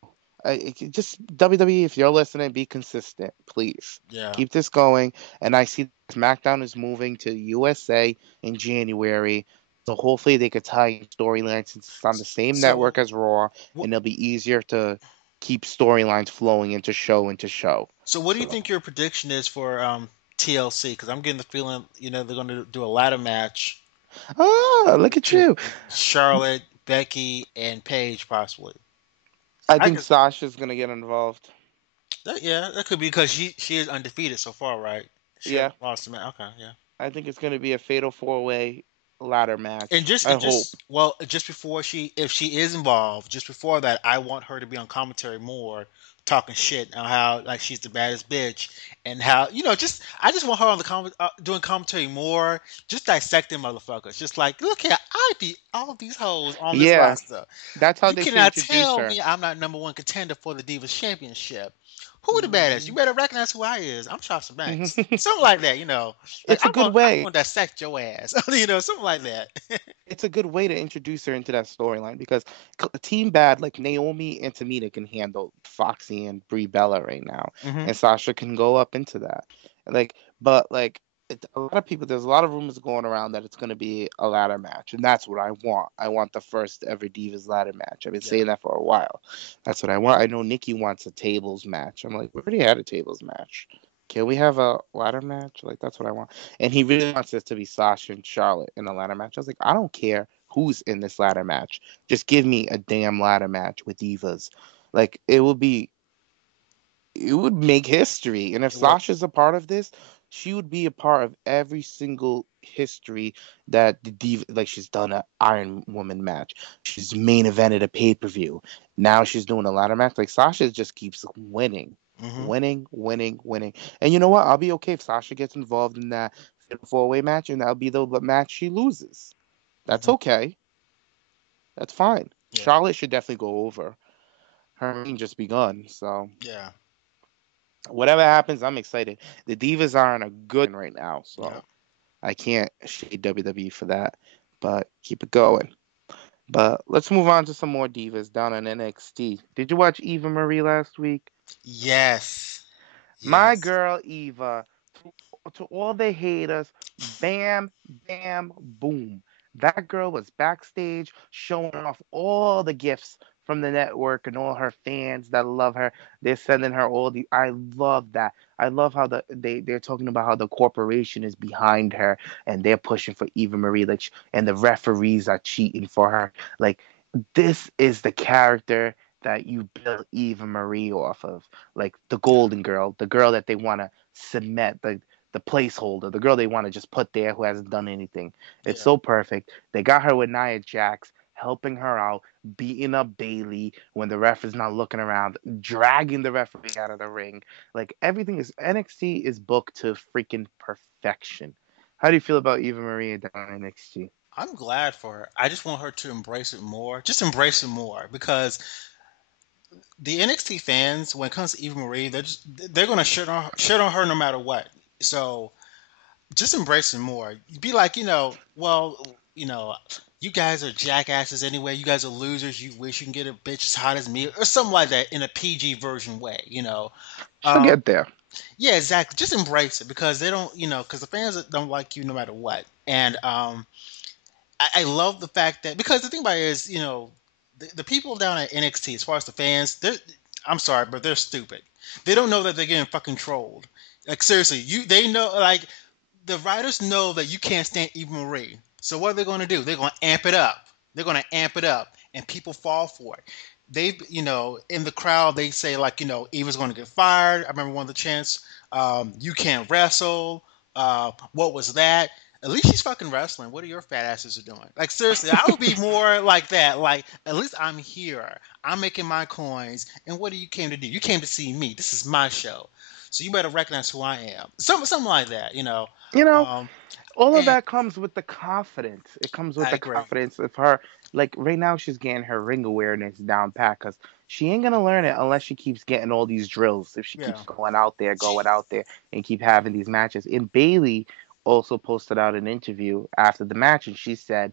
Just WWE, if you're listening, be consistent, please. Yeah. Keep this going. And I see SmackDown is moving to USA in January. So hopefully they could tie in storylines since it's on the same network So as Raw, what? and it'll be easier to keep storylines flowing into show into show. So what do you So think your prediction is for TLC? Because I'm getting the feeling they're going to do a ladder match look at between you. Charlotte, Becky, and Paige possibly. I I think guess Sasha's gonna get involved. yeah, that could be because she is undefeated so far, right? She Yeah, hasn't lost a match. Okay, yeah. I think it's gonna be a fatal four-way ladder And match. just I and hope. just well, just before if she is involved, just before that, I want her to be on commentary more, talking shit on how like she's the baddest bitch and how just I just want her on the doing commentary more, just dissecting motherfuckers, just like look here, I beat all these hoes on this Yeah, roster. that's how You they should cannot introduce tell her. me I'm not number one contender for the Divas Championship. Who the baddest? You Mhm. better recognize who I is. I'm Charles Banks. Something like that. Like It's a good I'm way. gonna dissect your ass. Something like that. It's a good way to introduce her into that storyline because Team Bad, like Naomi and Tamina, can handle Foxy and Brie Bella right now, Hmm. and Sasha can go up into that. Like, but like a lot of people, there's a lot of rumors going around that it's going to be a ladder match, and that's what I want. I want the first ever Divas ladder match. I've been Yeah. saying that for a while. That's what I want. I know Nikki wants a tables match. I'm like, we already had a tables match. Can we have a ladder match? Like, that's what I want. And he really wants this to be Sasha and Charlotte in a ladder match. I was like, I don't care who's in this ladder match. Just give me a damn ladder match with Divas. Like, it would make history. And if It would. Sasha's a part of this, she would be a part of every single history that the diva, like she's done an Iron Woman match. She's main evented a pay-per-view. Now she's doing a ladder match. Like Sasha just keeps winning. Hmm. Winning. And you know what? I'll be okay if Sasha gets involved in that four-way match and that'll be the match she loses. That's Hmm. okay. That's fine. Yeah. Charlotte should definitely go over. Her reign just begun, so Yeah. whatever happens, I'm excited. The Divas are in a good right now, Yeah. so I can't shade WWE for that. But keep it going. But let's move on to some more Divas down on NXT. Did you watch Eva Marie last week? Yes. My Yes. girl Eva, to all the haters, bam, bam, boom. That girl was backstage showing off all the gifts from the network and all her fans that love her. They're sending her all the. I love that. I love how they're talking about how the corporation is behind her and they're pushing for Eva Marie, like, and the referees are cheating for her. Like, this is the character that you build Eva Marie off of, like the Yeah. Golden Girl, the girl that they want to cement, the placeholder, the girl they want to just put there who hasn't done anything. It's Yeah. so perfect. They got her with Nia Jax, helping her out, beating up Bayley when the ref is not looking around, dragging the referee out of the ring. Like everything is NXT is booked to freaking perfection. How do you feel about Eva Marie down in NXT? I'm glad for her. I just want her to embrace it more. Just embrace it more because the NXT fans, when it comes to Eva Marie, they're gonna shit on her no matter what. So just embrace it more. Be like, well, you guys are jackasses anyway. You guys are losers. You wish you can get a bitch as hot as me, or something like that in a PG version way. She'll Um, get there. yeah, exactly. Just embrace it because they don't, because the fans don't like you no matter what. And I love the fact that because the thing about it is, the people down at NXT, as far as the fans, I'm sorry, but they're stupid. They don't know that they're getting fucking trolled. Like seriously, they know like the writers know that you can't stand Eva Marie. So what are they going to do? They're going to amp it up. They're going to amp it up, and people fall for it. In the crowd, they say like, Eva's going to get fired. I remember one of the chants, "You can't wrestle." What was that? At least she's fucking wrestling. What are your fat asses are doing? Like seriously, I would be more like that. Like at least I'm here. I'm making my coins. And what do you came to do? You came to see me. This is my show. So you better recognize who I am. Something like that. You know, Um, all of and that comes with the confidence. It comes with I the agree. confidence of her. Like right now, she's getting her ring awareness down pat because she ain't gonna learn it unless she keeps getting all these drills. If she Yeah. keeps going out there, and keep having these matches. And Bayley also posted out an interview after the match, and she said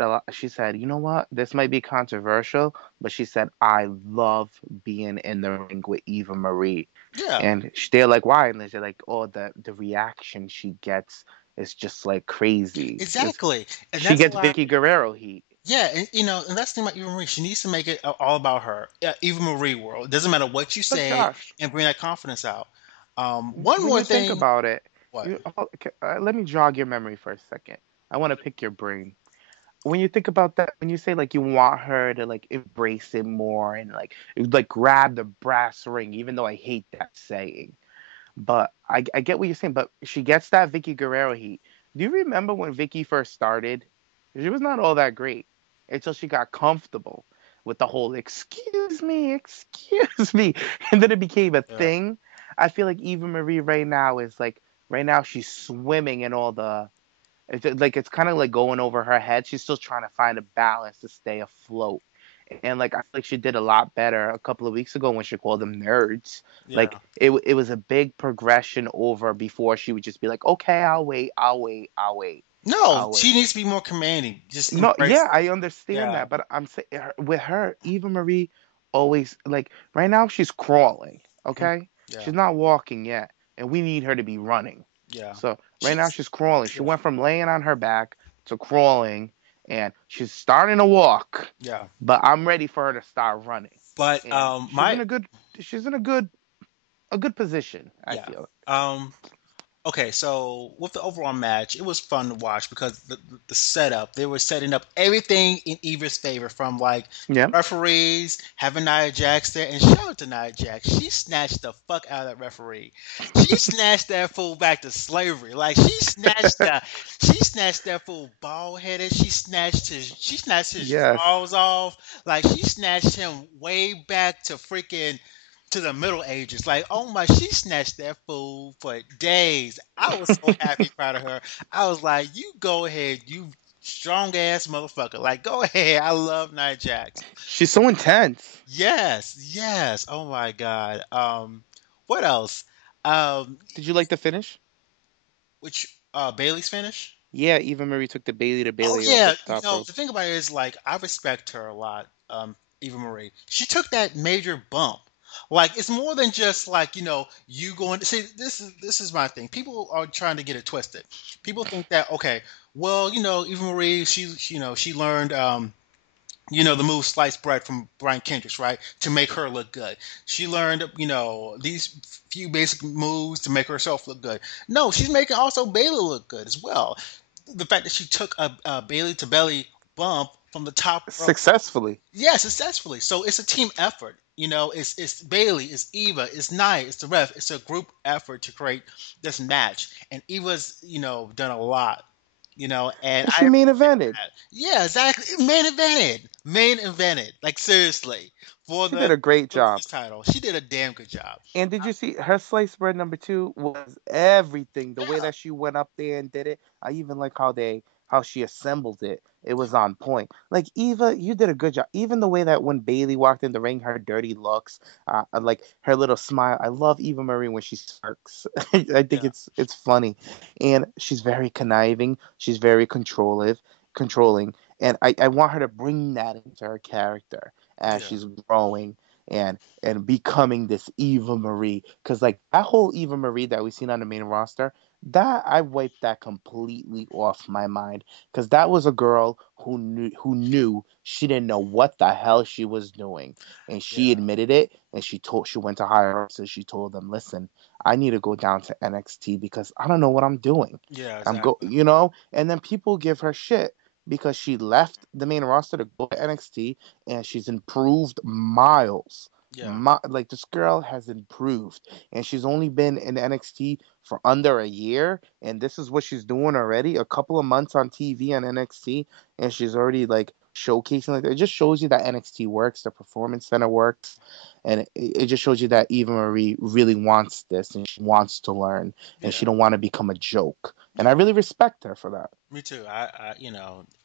a lot. She said, you know what? This might be controversial, but she said I love being in the ring with Eva Marie. Yeah. And they're like, why? And they're like, oh, the reaction she gets is just like crazy. Exactly. And She that's gets why. Vicky Guerrero heat. Yeah, and that's the thing about Eva Marie. She needs to make it all about her. Eva Marie world. It doesn't matter what you But say, Josh, and bring that confidence out. One when more you think thing. about it, What? okay, let me jog your memory for a second. I want to pick your brain. When you think about that, when you say like you want her to like embrace it more and like grab the brass ring, even though I hate that saying, but I get what you're saying. But she gets that Vicky Guerrero heat. Do you remember when Vicky first started? She was not all that great until she got comfortable with the whole excuse me, and then it became a Yeah. thing. I feel like Eva Marie right now is like right now she's swimming in all the it's kind of like going over her head. She's still trying to find a balance to stay afloat. And like I feel like she did a lot better a couple of weeks ago when she called them nerds. Like Yeah. it was a big progression over before she would just be like, okay, I'll wait. No, I'll she wait. needs to be more commanding. Just No, embrace yeah, it. I understand Yeah. that, but I'm saying with her, Eva Marie always like right now she's crawling. Mhm. Okay, Yeah. she's not walking yet, and we need her to be running. Yeah. So right now She's she's crawling. She yeah. went from laying on her back to crawling, and she's starting to walk. Yeah. But I'm ready for her to start running, But and my she's in a good position. I yeah. feel. Um Okay, so with the overall match, it was fun to watch because the setup, they were setting up everything in Eva's favor from like the Yeah. referees, having Nia Jax there, and shout out to Nia Jax. She snatched the fuck out of that referee. She snatched that fool back to slavery. Like she snatched that fool bald headed. She snatched his Yes. drawers off. Like she snatched him way back to freaking to the Middle Ages. Like, oh my, she snatched that fool for days. I was so happy, proud of her. I was like, you go ahead, you strong ass motherfucker. Like, go ahead. I love Nia Jax. She's so intense. Yes, yes. Oh my god. What else? Um, Did you like the finish? which Bailey's finish? Yeah, Eva Marie took the Bailey to Oh Bailey off yeah, the top rope. the thing about it is like I respect her a lot, Eva Marie. She took that major bump. Like it's more than just like, you going to see this is my thing. People are trying to get it twisted. People think that okay, well, Eva Marie, she learned the move sliced bread from Brian Kendricks, right? To make her look good. She learned, these few basic moves to make herself look good. No, she's making also Bayley look good as well. The fact that she took a Bayley to belly bump from the top rope. Successfully. Yeah, successfully. So it's a team effort. It's Bayley, it's Eva, it's Nia, it's the ref. It's a group effort to create this match. And Eva's, done a lot. And And I she main evented. yeah, exactly. Main invented. Like seriously, for She did a the great job. women's title, she did a damn good job. And did you see her sliced bread number 2 was everything. The way Yeah, that she went up there and did it. I even like how she assembled it. It was on point. Like Eva, you did a good job. Even the way that when Bailey walked in the ring, her dirty looks, like her little smile. I love Eva Marie when she smirks. I think yeah, it's funny, and she's very conniving. She's very controlling, and I want her to bring that into her character as yeah, she's growing and becoming this Eva Marie. Because like that whole Eva Marie that we seen on the main roster, that I wiped that completely off my mind. Because that was a girl who knew she didn't know what the hell she was doing, and she yeah, admitted it. And she went to higher ups and she told them, "Listen, I need to go down to NXT because I don't know what I'm doing. yeah. I'm go, Exactly. you know." And then people give her shit because she left the main roster to go to NXT and she's improved miles. Yeah, Like this girl has improved, and she's only been in NXT for under a year, and this is what she's doing already. A couple of months on TV on NXT, and she's already like showcasing like that. It just shows you that NXT works, the Performance Center works, and it just shows you that Eva Marie really wants this and she wants to learn, and yeah, she don't want to become a joke. And I yeah. really respect her for that. Me too.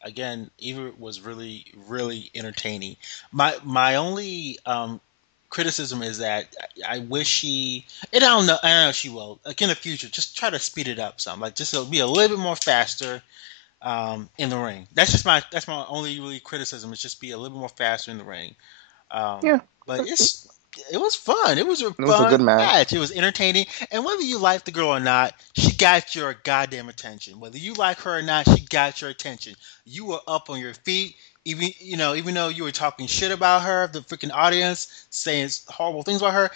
Again, Eva was really, really entertaining. My only criticism is that I wish and I don't know if she will, like in the future, just try to speed it up some, like just to be a little bit more faster in the ring. That's my only really criticism is just be a little bit more faster in the ring. Um, Yeah, but it was fun. It was a it was a fun good match. match. It was entertaining, and whether you like the girl or not, she got your goddamn attention. Whether you like her or not, she got your attention. You were up on your feet, even though you were talking shit about her, the freaking audience saying horrible things about her,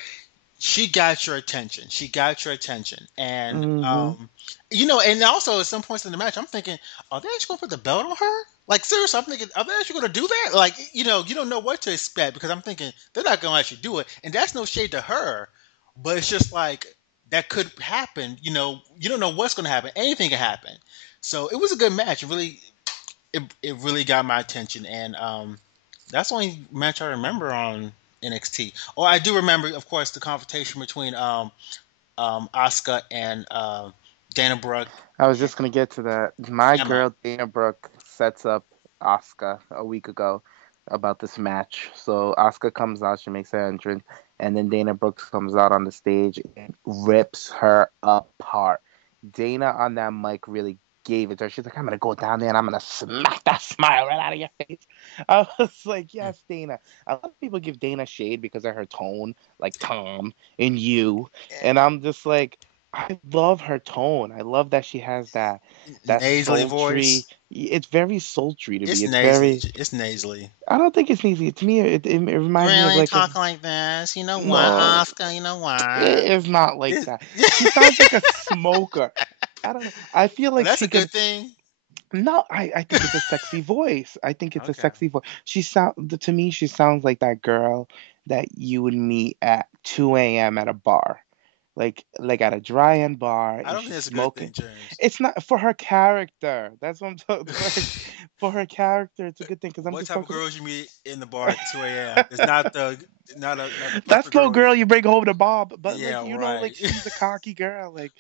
she got your attention. She got your attention, and Hmm. and also at some points in the match, I'm thinking, are they actually going to put the belt on her? Like seriously, I'm thinking, are they actually going to do that? Like, you don't know what to expect because I'm thinking they're not going to actually do it, and that's no shade to her, but it's just like that could happen. You don't know what's going to happen. Anything can happen. So it was a good match. It really got my attention, and that's the only match I remember on NXT. Oh, I do remember, of course, the confrontation between Asuka and Dana Brooke. I was just gonna get to that. My Emma. girl Dana Brooke sets up Asuka a week ago about this match. So Asuka comes out, she makes her entrance, and then Dana Brooke comes out on the stage and rips her apart. Dana on that mic really gave it to her. She's like, "I'm gonna go down there and I'm gonna smack that smile right out of your face." I was like, "Yes, Dana." A lot of people give Dana shade because of her tone, like Tom and you, and I'm just like, I love her tone. I love that she has that Nasally sultry. voice. It's very sultry to me. It's It's nasally. very. It's nasally. I don't think it's easy. To me, it reminds me of Really like a. talk like this? You know what, No, Oscar? You know what? it is not like It, that. She sounds like a smoker. I don't know. I feel well, like that's she a good could. thing. No, I think it's a sexy voice. I think it's a Okay. sexy voice. To me, she sounds like that girl that you would meet at 2 a.m. at a bar, like at a dry end bar, I and don't think she's that's a good thing, smoking. James. It's not for her character. That's what I'm talking. For her character, it's a good thing because I'm What just type of talking. girls you meet in the bar at 2 a.m.? It's not the not the That's perfect no girl. girl you bring home to Bob, but like Yeah, like right. she's a cocky girl. Like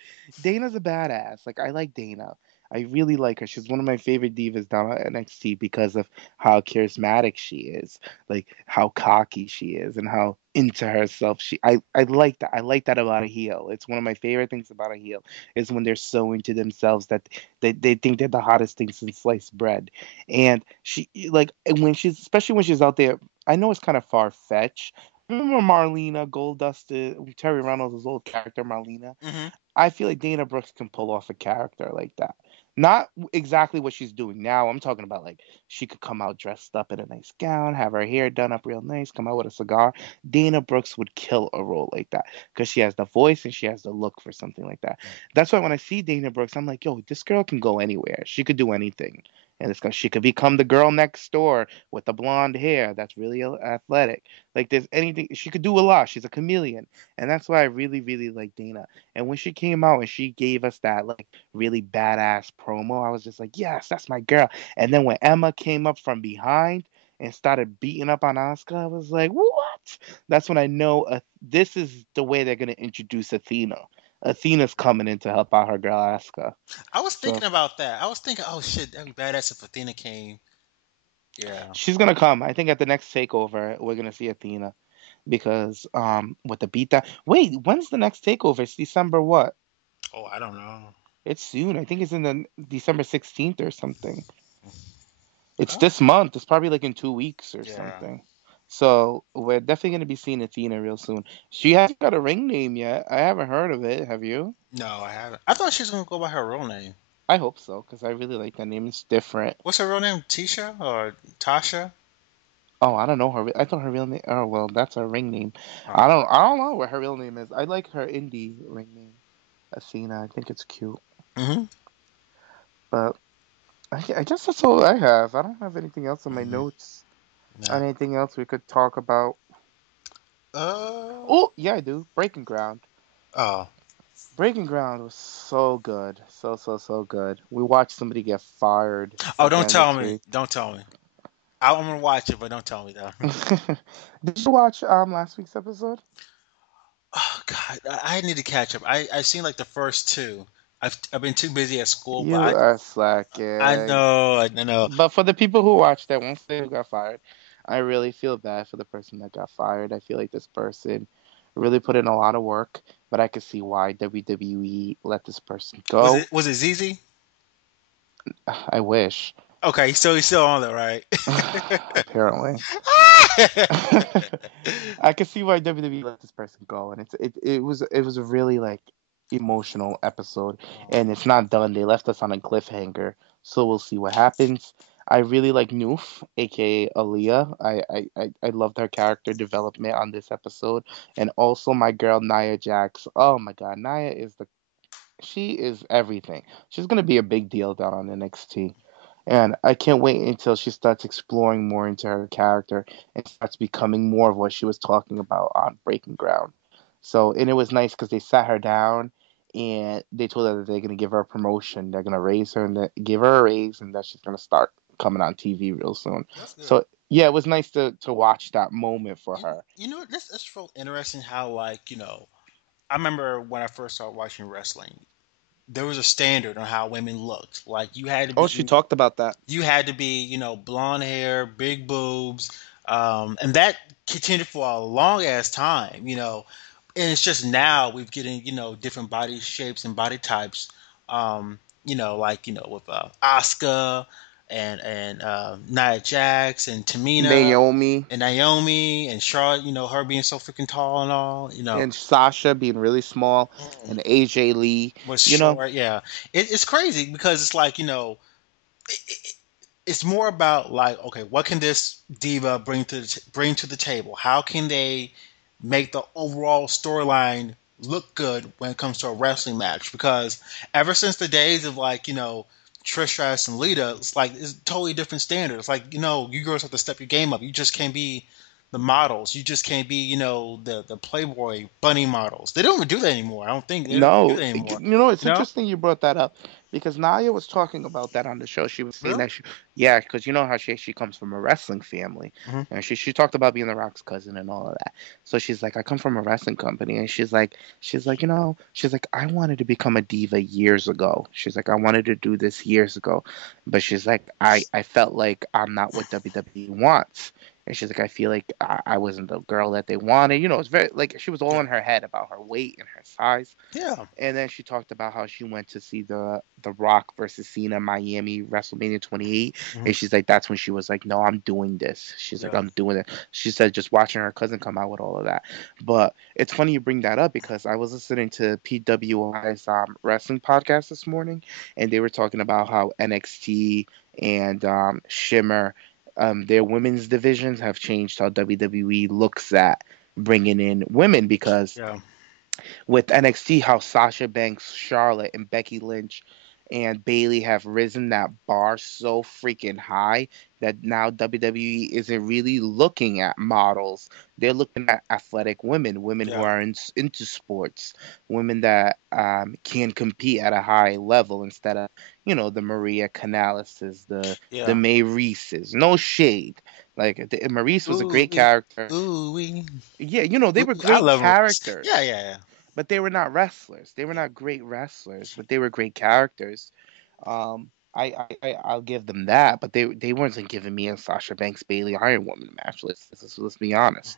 Dana's a badass. Like I like Dana. I really like her. She's one of my favorite divas down at NXT because of how charismatic she is, like how cocky she is, and how into herself I like that. I like that about a heel. It's one of my favorite things about a heel is when they're so into themselves that they think they're the hottest thing since sliced bread. And she like when she's especially when she's out there. I know it's kind of far fetched. Remember Marlena Goldust, Terry Reynolds' old character Marlena? Hmm. I feel like Dana Brooks can pull off a character like that. Not exactly what she's doing now. I'm talking about like she could come out dressed up in a nice gown, have her hair done up real nice, come out with a cigar. Dana Brooks would kill a role like that because she has the voice and she has the look for something like that. That's why when I see Dana Brooks, I'm like, yo, this girl can go anywhere. She could do anything. And she could become the girl next door with the blonde hair that's really athletic. Like there's anything she could do a lot. She's a chameleon, and that's why I really really like Dana. And when she came out and she gave us that like really badass promo, I was just like, yes, that's my girl. And then when Emma came up from behind and started beating up on Asuka, I was like, what? That's when I know this is the way they're gonna introduce Athena. Athena's coming in to help out her girl Asuka. I was So thinking about that. I was thinking, oh shit, that'd be badass if Athena came. Yeah. she's gonna come. I think at the next takeover we're gonna see Athena because with the beatdown. Wait, when's the next takeover? It's December what? Oh, I don't know. It's soon. I think it's in the December 16th or something. It's Oh, this month. It's probably like in 2 weeks or yeah. something. So we're definitely gonna be seeing Athena real soon. She hasn't got a ring name yet. I haven't heard of it. Have you? No, I haven't. I thought she was gonna go by her real name. I hope so because I really like that name. It's different. What's her real name? Tisha or Tasha? Oh, I don't know her. I thought her real name. Oh well, that's her ring name. Oh, I don't know what her real name is. I like her indie ring name, Athena. I think it's cute. mm-hmm. But I guess that's all I have. I don't have anything else on my Mm-hmm. notes. Yeah. Anything else we could talk about? Uh. Oh, yeah, I do. Breaking Ground. Oh. Breaking Ground was so good. So good. We watched somebody get fired Oh, don't again tell this me. week. Don't tell me. I'm gonna watch it, but don't tell me though. Did you watch last week's episode? Oh God, I need to catch up. I've seen like the first two. I've been too busy at school, but You are I slacking. know, I know. But for the people who watched, I won't say who got fired. I really feel bad for the person that got fired. I feel like this person really put in a lot of work, but I could see why WWE let this person go. Was it ZZ? I wish. Okay, so he's still on there, right? Apparently. I can see why WWE let this person go, and it was a really like emotional episode, and it's not done. They left us on a cliffhanger, so we'll see what happens. I really like Noof, aka Aaliyah. I loved her character development on this episode, and also my girl Nia Jax. Oh my God, Nia is she is everything. She's gonna be a big deal down on NXT. And I can't wait until she starts exploring more into her character and starts becoming more of what she was talking about on Breaking Ground. So, and it was nice because they sat her down and they told her that they're going to give her a promotion. They're going to raise her and give her a raise and that she's going to start coming on TV real soon. That's good. So, yeah, it was nice to watch that moment for You, her. you know, that's real interesting. How like I remember when I first started watching wrestling, there was a standard on how women looked. Like Oh, she talked about that. you had to be, blonde hair, big boobs, and that continued for a long ass time. And it's just now we've getting different body shapes and body types. Like with Asuka. and Nia Jax and Tamina Naomi and Naomi and Charlotte. Her being so freaking tall and all. and Sasha being really small, and AJ Lee. Was You know, short. Yeah, it's crazy because it's like it's more about like, okay, what can this diva bring to the table? How can they make the overall storyline look good when it comes to a wrestling match? Because ever since the days of like Trish Stratus and Lita, it's like it's totally different standards. It's like you girls have to step your game up. You just can't be the models. You just can't be the Playboy bunny models. They don't even do that anymore. I don't think they don't do no, that anymore. it's You know? interesting you brought that up because Naya was talking about that on the show. She was saying Really? that yeah, because you know how she comes from a wrestling family, Hmm. and she talked about being The Rock's cousin and all of that. So she's like, I come from a wrestling company, and she's like, she's like, I wanted to become a diva years ago. She's like, I wanted to do this years ago, but she's like, I felt like I'm not what WWE wants. And she's like, I feel like I wasn't the girl that they wanted. It's very like she was all Yeah. in her head about her weight and her size. Yeah. And then she talked about how she went to see the Rock versus Cena Miami WrestleMania 28, Hmm. and she's like, that's when she was like, no, I'm doing this. She's like, Yeah. I'm doing it. She said just watching her cousin come out with all of that. But it's funny you bring that up because I was listening to PWI's wrestling podcast this morning, and they were talking about how NXT and Shimmer, their women's divisions have changed how WWE looks at bringing in women because Yeah. with NXT, how Sasha Banks, Charlotte, and Becky Lynch and Bayley have risen that bar so freaking high that now WWE isn't really looking at models. They're looking at athletic women, women who Yeah. are into sports, women that can compete at a high level instead of, the Maria Canaleses, the Yeah. May Reeses. No shade. Like, Maurice was a Ooh, great character. ooh, wee. Yeah, they Ooh, were I great love Maurice. Yeah, characters, yeah, but they were not wrestlers. They were yeah, not great wrestlers, but they were great characters. I'll give them that, but they weren't giving me a Sasha Banks Bayley Iron Woman match. Let's be honest.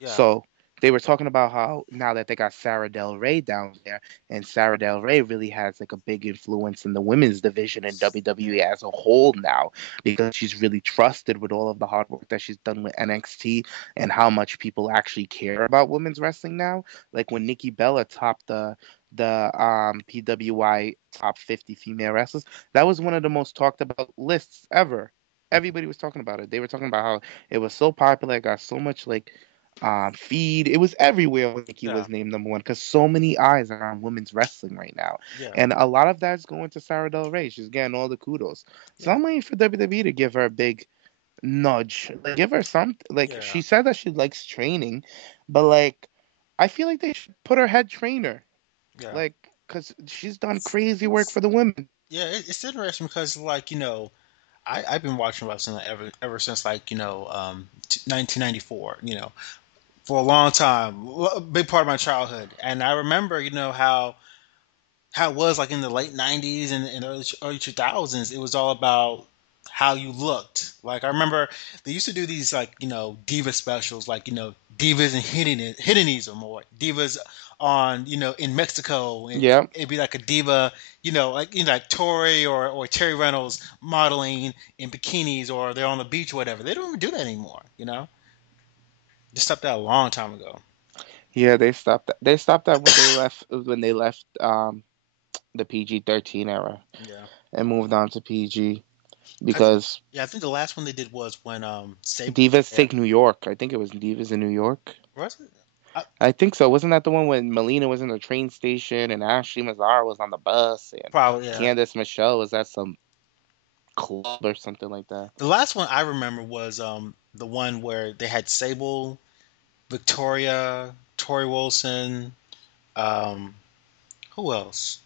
yeah, So they were talking about how now that they got Sarah Del Rey down there, and Sarah Del Rey really has like a big influence in the women's division in yeah, WWE as a whole now because she's really trusted with all of the hard work that she's done with NXT and how much people actually care about women's wrestling now. Like when Nikki Bella topped the PWI top 50 female wrestlers, that was one of the most talked about lists ever. Everybody was talking about it. They were talking about how it was so popular, it got so much like feed. It was everywhere when Nikki yeah, was named number one because so many eyes are on women's wrestling right now, yeah, and a lot of that's going to Sarah Del Rey. She's getting all the kudos. So yeah, I'm waiting for WWE to give her a big nudge, like give her something. Like yeah, she said that she likes training, but like I feel like they should put her head trainer, yeah. like because she's done crazy work for the women. Yeah, it's interesting because like I've been watching wrestling ever since like 1994. For a long time, a big part of my childhood, and I remember how it was like in the late '90s and early 2000s. It was all about how you looked. Like I remember they used to do these like diva specials, like divas and hedonism or divas on in Mexico, and Yeah, it'd be like a diva, like Tori or Terry Reynolds modeling in bikinis or they're on the beach or whatever. They don't even do that anymore. They stopped that a long time ago. yeah, they stopped that. They stopped that when they left the PG-13 era Yeah. and moved on to PG I think, because yeah, I think the last one they did was when Sable was Divas there. Take New York. I think it was Divas in New York. Was it? I, I think so. Wasn't that the one when Melina was in the train station and Ashley Mazzara was on the bus and Probably, yeah. Candice Michelle was at some club or something like that? The last one I remember was the one where they had Sable, Victoria, Tori Wilson, um who else?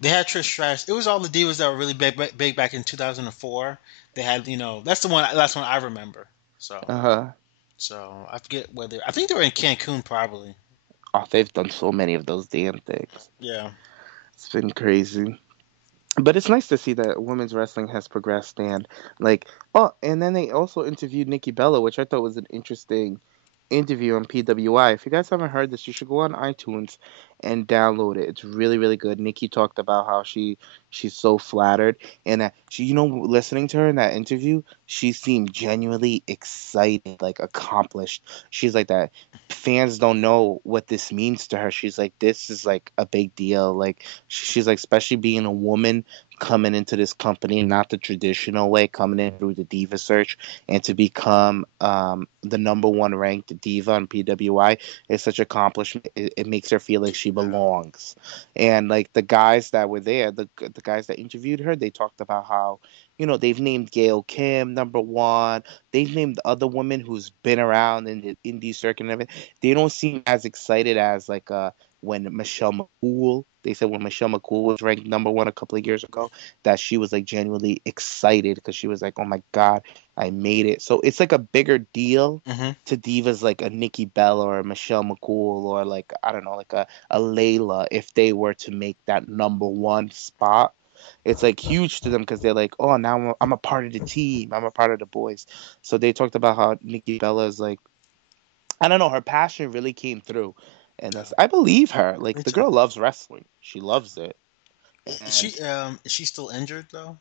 They had Trish Stratus. It was all the divas that were really big back in 2004. They had, that's the one last one I remember. So Uh-huh. so I forget whether I think they were in Cancun probably. Oh, they've done so many of those damn things. Yeah. It's been crazy. But it's nice to see that women's wrestling has progressed and like and then they also interviewed Nikki Bella, which I thought was an interesting interview on PWI. If you guys haven't heard this, you should go on iTunes and download it. It's really, really good. Nikki talked about how she's so flattered and that she, listening to her in that interview, she seemed genuinely excited, like accomplished. She's like that. Fans don't know what this means to her. She's like, this is like a big deal. Like she's like, especially being a woman coming into this company, not the traditional way, coming in through the diva search and to become the number one ranked diva on PWI is such accomplishment. It makes her feel like she belongs. And like the guys that were there, the guys that interviewed her, they talked about how they've named Gail Kim number one. They've named other women who's been around in the indie circuit and everything. They don't seem as excited as like when Michelle McCool. They said when Michelle McCool was ranked number one a couple of years ago, that she was like genuinely excited because she was like, "Oh my God, I made it." So it's like a bigger deal Hmm. to divas like a Nikki Bella or a Michelle McCool or like I don't know, like a Layla if they were to make that number one spot. It's like huge to them because they're like, oh, now I'm a part of the team. I'm a part of the boys. So they talked about how Nikki Bella is like, I don't know, her passion really came through. And Yeah, I believe her. Like me the too. girl loves wrestling. She loves it. And Is she still injured though?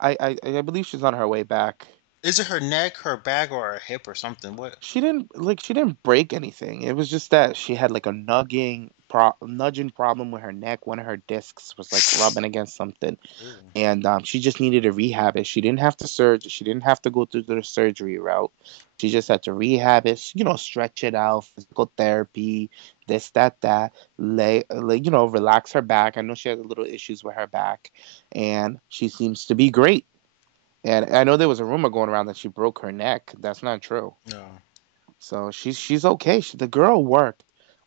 I believe she's on her way back. Is it her neck, her back, or her hip or something? What? She didn't break anything. It was just that she had like a nudging problem with her neck. One of her discs was like rubbing against something, Ooh. and she just needed to rehab it. She didn't have to surgery. She didn't have to go through the surgery route. She just had to rehab it. Stretch it out, physical therapy, this, that, relax her back. I know she has a little issues with her back, and she seems to be great. And I know there was a rumor going around that she broke her neck. That's not true. No. So she's okay. The girl worked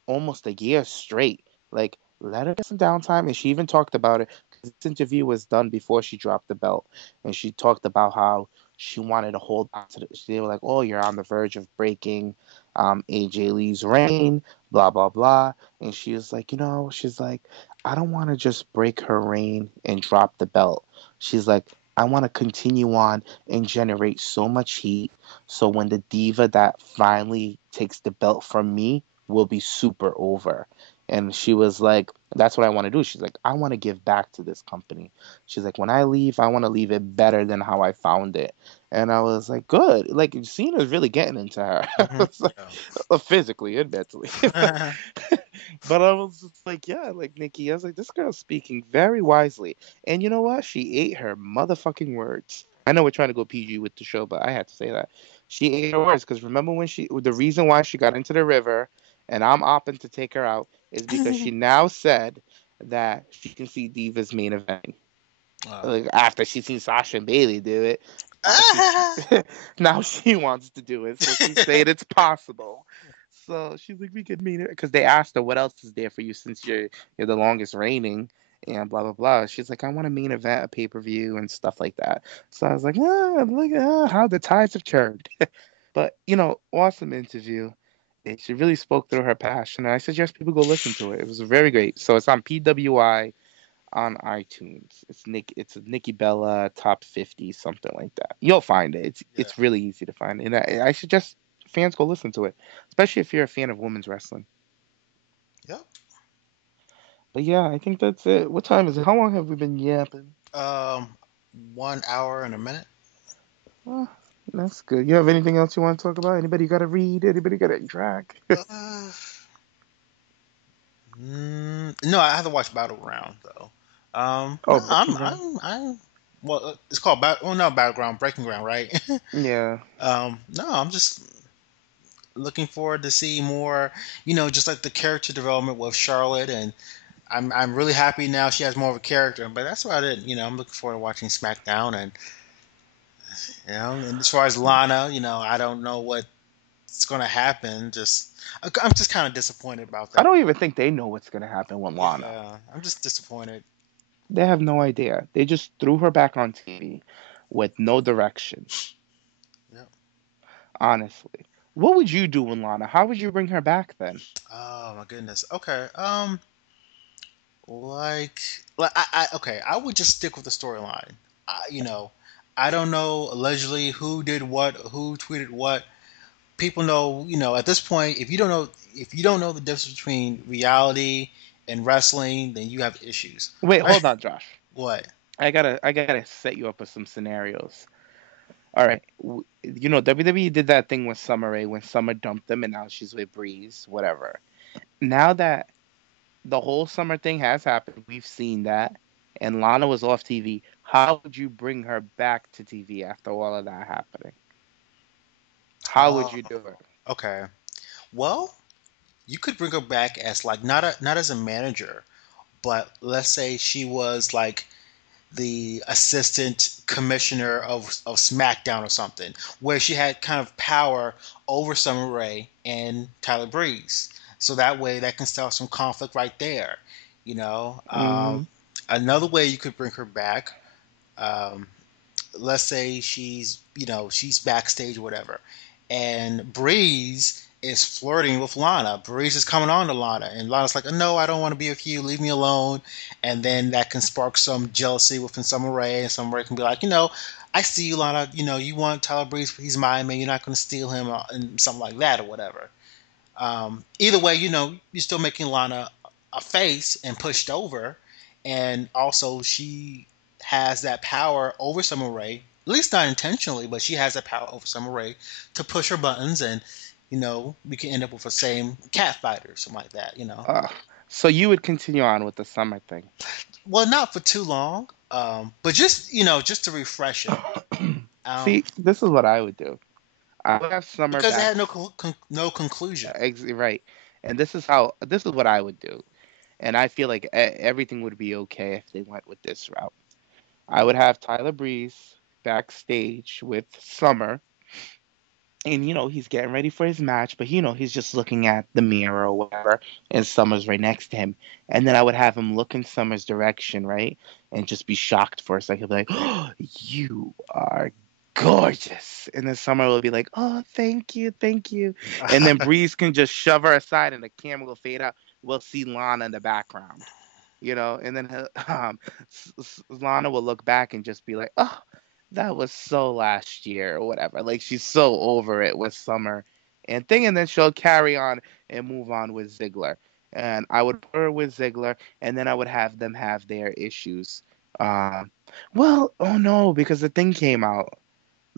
almost a year straight. Like let her get some downtime, and she even talked about it. 'Cause this interview was done before she dropped the belt, and she talked about how she wanted to hold on to the. They were like, "Oh, you're on the verge of breaking AJ Lee's reign, blah blah blah," and she was like, she's like, "I don't want to just break her reign and drop the belt." She's like, "I want to continue on and generate so much heat so when the diva that finally takes the belt from me will be super over." And she was like, that's what I want to do. She's like, I want to give back to this company. She's like, when I leave, I want to leave it better than how I found it. And I was like, good. Like, Cena's really getting into her. Hmm. It's like, physically and mentally. Yeah. But I was just like, yeah, like Nikki, I was like, this girl's speaking very wisely. And you know what? She ate her motherfucking words. I know we're trying to go PG with the show, but I had to say that. She ate her words because remember when the reason why she got into the river and I'm opting to take her out is because she now said that she can see Diva's main event. Uh, Like after she's seen Sasha and Bayley do it, now she ah! now she wants to do it. So she's saying it's possible. So she's like, we could meet her because they asked her what else is there for you since you're the longest reigning and blah blah blah. She's like, I want a main event, a pay per view, and stuff like that. So I was like, look at how the tides have turned. But awesome interview. She really spoke through her passion. And I suggest people go listen to it. It was very great. So it's on PWI on iTunes. It's a Nikki Bella top 50, something like that. You'll find it. It's Yeah. it's really easy to find. And I suggest fans go listen to it, especially if you're a fan of women's wrestling. Yep. But yeah, I think that's it. What time is it? How long have we been yapping? Um, 1 hour and a minute. Well, that's good. You have anything else you want to talk about? Anybody got to read? Anybody got to drag? Uh, no, I have to watch Battleground though. No, Oh, Breaking Ground. well, it's called Oh no, Battleground, Breaking Ground, right? Yeah. No, I'm just looking forward to see more. Just like the character development with Charlotte, and I'm really happy now she has more of a character. But that's about it. I'm looking forward to watching SmackDown, and and as far as Lana, I don't know what's going to happen. I'm just kind of disappointed about I that. don't even think they know what's gonna happen with Lana. Yeah, I'm just disappointed. They have no idea. They just threw her back on TV with no direction. Yeah. Honestly, what would you do with Lana? How would you bring her back then? Oh my goodness. Okay. Like okay, I would just stick with the storyline. I don't know allegedly who did what, who tweeted what, people know, at this point, if you don't know the difference between reality and wrestling, then you have issues. Wait, Right? hold on, Josh. What? I gotta set you up with some scenarios. All right, WWE did that thing with Summer Rae when Summer dumped them, and now she's with Breeze, whatever. Now that the whole summer thing has happened, we've seen that, and Lana was off TV. How would you bring her back to TV after all of that happening? How would Oh, you do it? okay. Well, you could bring her back as like not as a manager, but let's say she was like the assistant commissioner of SmackDown or something, where she had kind of power over Summer Rae and Tyler Breeze. So that way, that can start some conflict right there. You know, Hmm. another way you could bring her back. Um, let's say she's backstage or whatever, and Breeze is flirting with Lana. Breeze is coming on to Lana, and Lana's like, "No, I don't want to be with you. Leave me alone." And then that can spark some jealousy within Summer Rae, and Summer Rae can be like, I see you, Lana. You want Tyler Breeze, he's mine, man. You're not going to steal him, and something like that, or whatever. Either way, you're still making Lana a face and pushed over, and also she has that power over Summer Rae. At least not intentionally, but she has that power over Summer Rae to push her buttons, and we can end up with the same cat fight or something like that. Uh, so you would continue on with the summer thing. Well, not for too long, but just to refresh it, um, See, this is what I would do. I would have summer because it back. had no conclusion. Right, and this is what I would do. And I feel like everything would be okay if they went with this route. I would have Tyler Breeze backstage with Summer, and he's getting ready for his match, but he's just looking at the mirror or whatever, and Summer's right next to him. And then I would have him look in Summer's direction, right, and just be shocked for a second, be like, "Oh, you are gorgeous," and then Summer will be like, "Oh, thank you, thank you," and then Breeze can just shove her aside, and the camera will fade out. We'll see Lana in the background. And then Lana will look back and just be like, "Oh, that was so last year or whatever." Like she's so over it with Summer and thing, and then she'll carry on and move on with Ziggler. And I would put her with Ziggler, and then I would have them have their issues. Um, well, oh no, because the thing came out,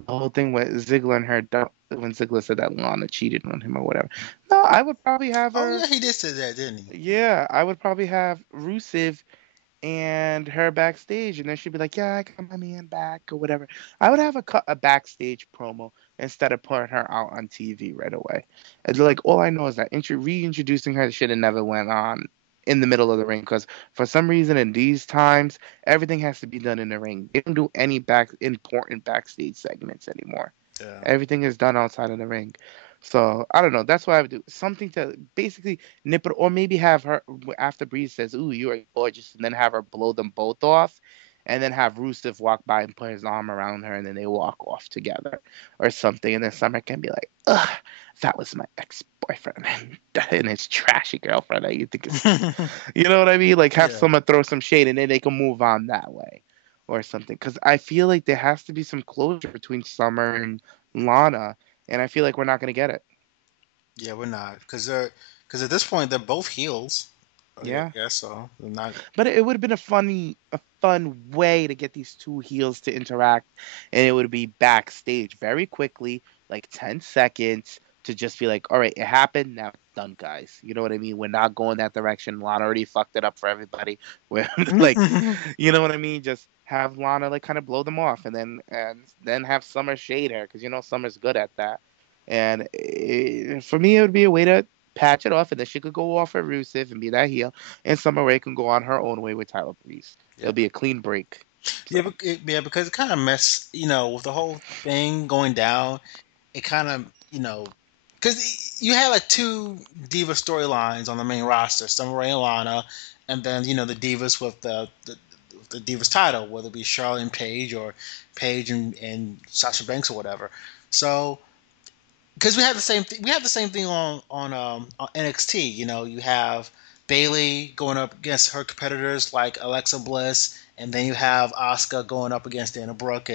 the whole thing with Ziggler and her, when Ziggler said that Lana cheated on him or whatever. No, I would probably have Oh her. yeah, he did say that, didn't he? Yeah, I would probably have Rusev and her backstage, and then she'd be like, "Yeah, I got my man back" or whatever. I would have a backstage promo instead of putting her out on TV right away. It's like all I know is that reintroducing her should have never went on in the middle of the ring because for some reason in these times everything has to be done in the ring. They don't do any important backstage segments anymore. Yeah. Everything is done outside of the ring. So I don't know. That's what I would do. Something to basically nip it, or maybe have her after Breeze says, "Ooh, you are gorgeous," and then have her blow them both off, and then have Rusev walk by and put his arm around her, and then they walk off together, or something. And then Summer can be like, "Ugh, that was my ex-boyfriend and his trashy girlfriend. I think is, you know what I mean? Like have Yeah. Summer throw some shade, and then they can move on that way, or something. Because I feel like there has to be some closure between Summer and Lana, and I feel like we're not gonna get it. Yeah, we're not because at this point they're both heels. Yeah, Yeah. yeah, so they're not. But it would have been a fun way to get these two heels to interact, and it would be backstage very quickly, like 10 seconds, to just be like, "All right, it happened. Now it's done, guys." You know what I mean? We're not going that direction. Lana already fucked it up for everybody. We're like, you know what I mean? Just have Lana like kind of blow them off, and then have Summer shade her because Summer's good at that. And for me, it would be a way to patch it off, and then she could go off at Rusev and be that heel, and Summer Rae can go on her own way with Tyler Breeze. It'll Yeah, be a clean break. yeah, So yeah, because it kind of mess, with the whole thing going down. It kind of, because you had like two diva storylines on the main roster, Summer Rae and Lana, and then the divas with the divas title, whether it be Charlotte and Paige or Paige and Sasha Banks or whatever. So because we have the same thing on NXT. You have Bayley going up against her competitors like Alexa Bliss, and then you have Asuka going up against Dana Brooke,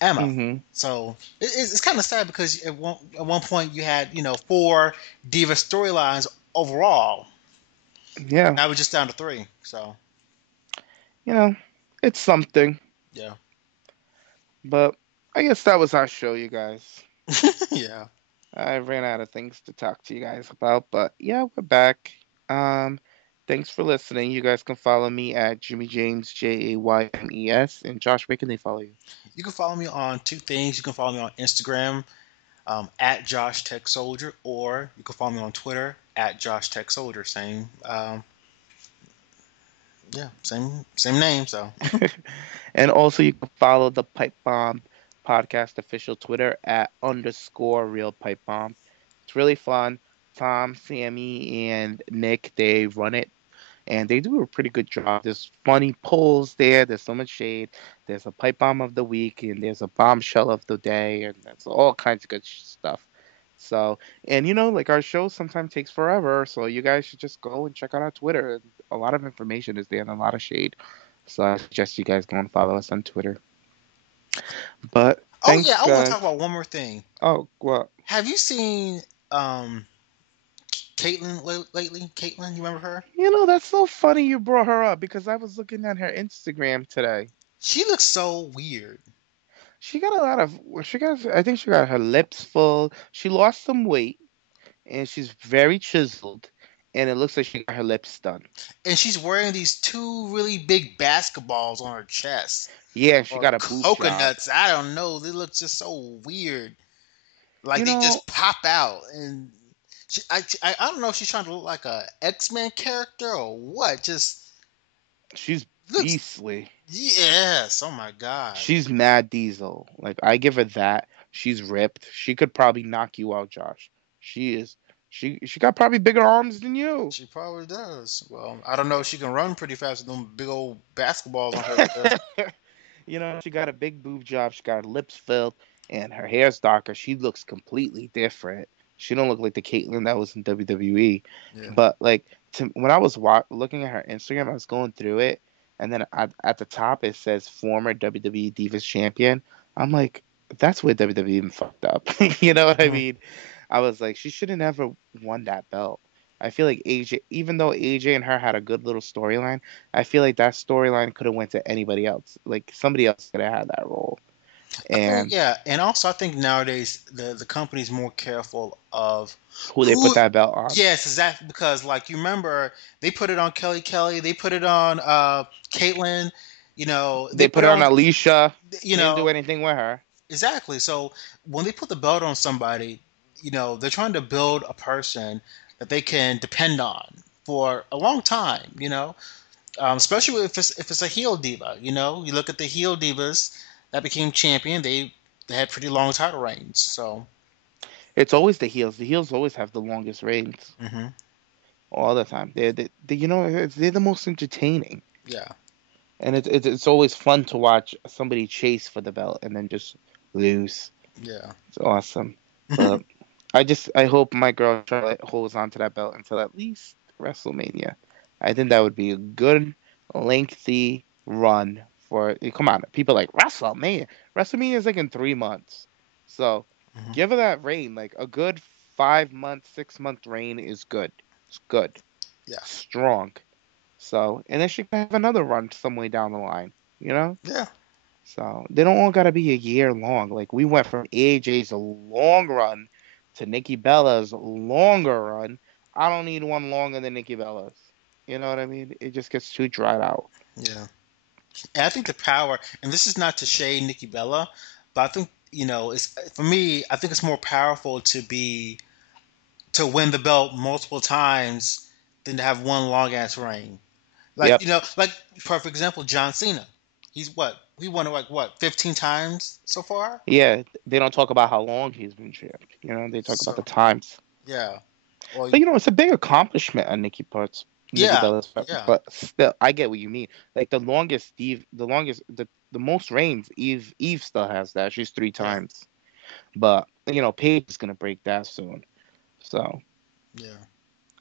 Emma. Mm-hmm. So it's kind of sad because at one point you had four diva storylines overall. Yeah. Now we're just down to three. So You know, it's something. yeah, But I guess that was our show, you guys. yeah. I ran out of things to talk to you guys about, but yeah, we're back. Um, Thanks for listening. You guys can follow me at Jimmy James Jaymes, and Josh. Where can they follow you? You can follow me on two things. You can follow me on Instagram at Josh Tech Soldier, or you can follow me on Twitter at Josh Tech Soldier. Same, yeah, same name. So And also, you can follow the Pipe Bomb podcast official Twitter at _real Pipe Bomb. It's really fun. Tom, Sammy, and Nick, they run it and they do a pretty good job. There's funny polls there. There's so much shade. There's a pipe bomb of the week, and there's a bombshell of the day, and that's all kinds of good stuff. So, and like our show sometimes takes forever, so you guys should just go and check out our Twitter. A lot of information is there and a lot of shade. So I suggest you guys go and follow us on Twitter. But oh yeah, thanks, I want to guys. talk about one more thing. Oh, well, Have you seen Caitlyn lately? Caitlyn, you remember her? that's so funny you brought her up because I was looking at her Instagram today. She looks so weird. She got a lot of. She got. I think she got her lips full. She lost some weight, and she's very chiseled, and it looks like she got her lips done. And she's wearing these two really big basketballs on her chest. Yeah, she Or got a boob job. coconuts. I don't know. They look just so weird. Like You they know, just pop out. And I don't know if she's trying to look like a X-Men character or what. Just she's looks. beastly. Yes. Oh my God. She's mad diesel. Like I give her that. She's ripped. She could probably knock you out, Josh. She is. She got probably bigger arms than you. She probably does. Well, I don't know if she can run pretty fast with them big old basketballs on her chest. She got a big boob job. She got her lips filled, and her hair's darker. She looks completely different. She don't look like the Caitlyn that was in WWE. Yeah. But like when I was looking at her Instagram, I was going through it, and then at the top it says former WWE Divas Champion. I'm like, that's where WWE even fucked up. You know what I Mhm. mean? I was like, she should have never won that belt. I feel like AJ, even though AJ and her had a good little storyline, I feel like that storyline could have went to anybody else. Like somebody else could have had that role. I think And yeah, and also I think nowadays the company's more careful of who they put who. that belt on? Yes, exactly. Because like you remember, they put it on Kelly, they put it on Caitlyn. They They put put it it on on. Alicia. You Didn't know do anything with her. exactly. So when they put the belt on somebody, they're trying to build a person that they can depend on for a long time. Especially if it's a heel diva. You look at the heel divas that became champion. They had pretty long title reigns. So It's always the heels. The heels always have the longest reigns hmm all the time. They're the most entertaining, yeah. and it's always fun to watch somebody chase for the belt and then just lose. Yeah. It's awesome. But I hope my girl Charlotte holds on to that belt until at least WrestleMania. I think that would be a good lengthy run for. Come on, people like WrestleMania. WrestleMania is like in 3 months, so hmm give her that reign. Like a good 5 month, 6 month reign is good. It's good, Yeah. strong. So and then she can have another run some way down the line. You know. Yeah. So they don't all gotta be a year long. Like we went from AJ's long run to Nikki Bella's longer run. I don't need one longer than Nikki Bella's. You know what I mean? It just gets too dried out. Yeah. And I think the power, and this is not to shade Nikki Bella, but I think it's for me. I think it's more powerful to win the belt multiple times than to have one long ass reign. Like Yep. like perfect example, John Cena. He won it like what 15 times so far. Yeah. They don't talk about how long he's been champ. They talk about the So times. yeah. Or But it's a big accomplishment on Nikki yeah, Bella's part. yeah, But still, I get what you mean. Like the most reigns, Eve still has that. She's three yeah, times. But Paige is gonna break that soon. So yeah.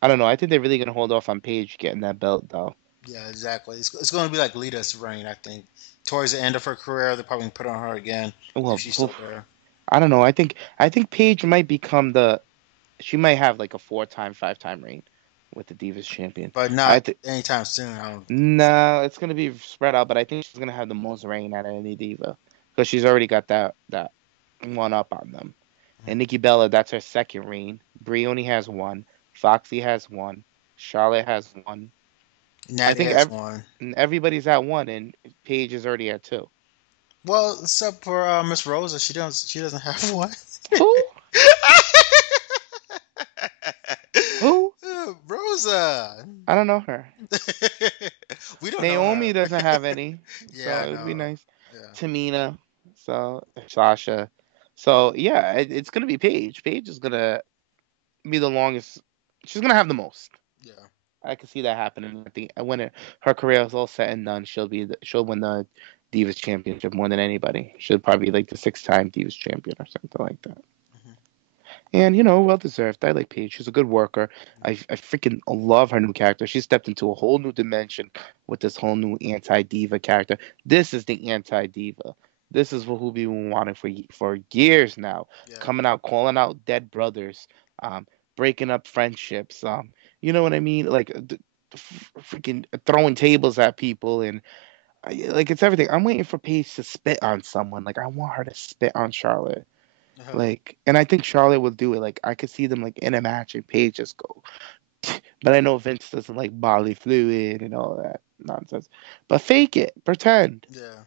I don't know. I think they're really gonna hold off on Paige getting that belt though. Yeah, exactly. It's going to be like Lita's reign, I think. Towards the end of her career, they're probably gonna put on her again if Well, she's still oof, there. I don't know. I think Paige might become the. She might have like a 4-time, 5-time reign with the Divas champion. But I not think anytime soon. I don't think so. no, it's gonna be spread out, but I think she's gonna have the most reign out of any diva because she's already got that one up on them. And Nikki Bella, that's her second reign. Brie only has one. Foxy has one. Charlotte has one. I Natty think has one. everybody's at one, and Paige is already at two. Well, except for Miss Rosa, she doesn't have one. Who? Who? Rosa. I don't know her. We don't know Naomi her. doesn't have any, Yeah, so I it would be know. nice. Yeah. Tamina, so Sasha. So yeah, it's gonna be Paige. Paige is gonna be the longest. She's gonna have the most. Yeah. I can see that happening. I think when her career is all said and done, she'll win the Divas Championship more than anybody. She'll probably be like the 6-time Divas Champion or something like that. Hmm. And well deserved. I like Paige. She's a good worker. I freaking love her new character. She stepped into a whole new dimension with this whole new anti diva character. This is the anti diva. This is what who we've been wanting for years now. Yeah. Coming out, calling out dead brothers, um, breaking up friendships. You know what I mean? Like freaking throwing tables at people and like it's everything. I'm waiting for Paige to spit on someone. Like I want her to spit on Charlotte. Uh-huh. Like, and I think Charlotte will do it. Like, I could see them like in a match and Paige just go. But I know Vince doesn't like bodily fluid and all that nonsense. But fake it, pretend. Yeah.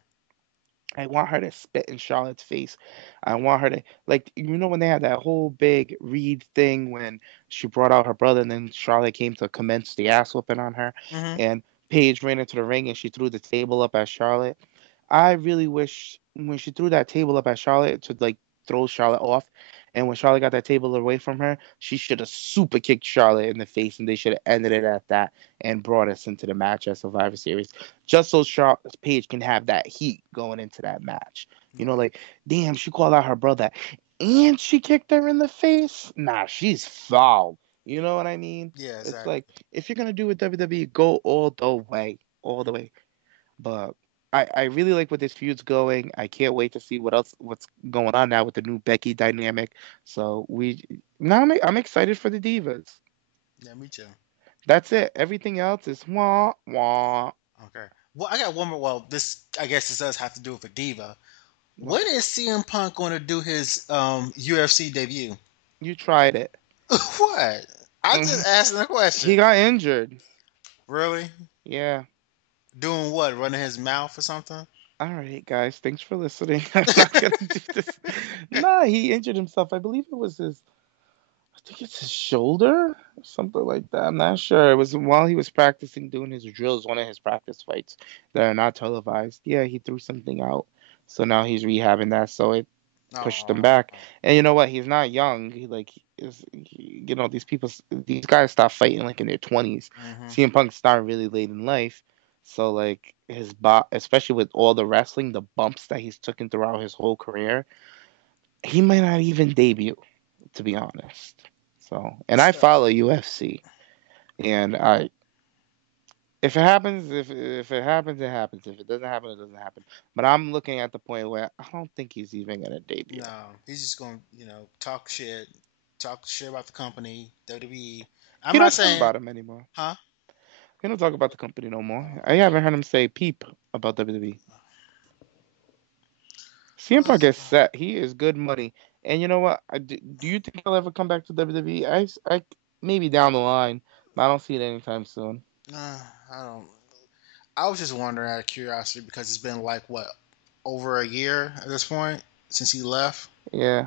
I want her to spit in Charlotte's face. I want her to like when they had that whole big Reed thing when she brought out her brother and then Charlotte came to commence the ass whooping on her Hmm. and Paige ran into the ring and she threw the table up at Charlotte. I really wish when she threw that table up at Charlotte to like throw Charlotte off, and when Charlotte got that table away from her, she should have super kicked Charlotte in the face, and they should have ended it at that and brought us into the match at Survivor Series, just so Paige can have that heat going into that match. Okay. Like damn, she called out her brother, and she kicked her in the face. Nah, she's foul. You know what I mean? Yeah, It's like exactly. if you're gonna do it WWE, go all the way. But I really like where this feud's going. I can't wait to see what's going on now with the new Becky dynamic. So now I'm excited for the divas. Yeah, me too. That's it. Everything else is wah wah. Okay. Well, I got one more. Well, this I guess this does have to do with a diva. What? When is CM Punk going to do his UFC debut? You tried it. What? I just asking a He question. got injured. Really? Yeah. Doing what? Running his mouth or something? All right, guys. Thanks for listening. I'm not gonna do this. Nah, he injured himself. I believe it was his. I think it's his shoulder, something like that. I'm not sure. It was while he was practicing doing his drills, one of his practice fights that are not televised. Yeah, he threw something out. So now he's rehabbing that, so it pushed him Oh. back. And you know what? He's not young. These guys stop fighting like in their 20s. Hmm. CM Punk started really late in life. So like especially with all the wrestling, the bumps that he's taken throughout his whole career, he might not even debut, to be honest. So, and I So, follow UFC, and if it happens, if it happens, it happens. If it doesn't happen, it doesn't happen. But I'm looking at the point where I don't think he's even gonna debut. no, he's just going to, talk shit about the company, WWE. I'm He not don't talk saying, about him anymore. huh? He don't talk about the company no more. Oh, I haven't heard him say peep about WWE. CM Punk is set. He is good money. And you know what? Do you think he'll ever come back to WWE? Maybe down the line, but I don't see it anytime soon. I don't. I was just wondering out of curiosity because it's been like what over a year at this point since he left. Yeah,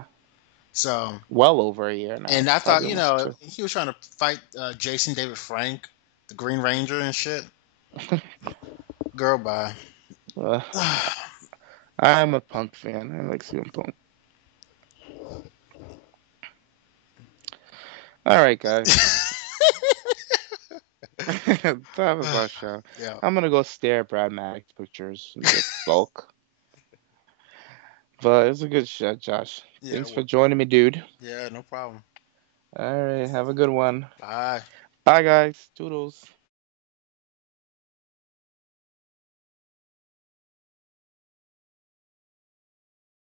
So, well over a year now, and I thought probably almost two. he was trying to fight Jason David Frank, the Green Ranger and shit. Girl, bye. Uh, I'm a Punk fan. I like CM Punk. All right, guys. Time of our show. Yeah. I'm gonna go stare at Brad Maddox pictures and just sulk. But it's a good show, Josh. Yeah. Thanks for joining me, dude. Yeah. No problem. All right, have a good one. Bye. Bye, guys. Toodles.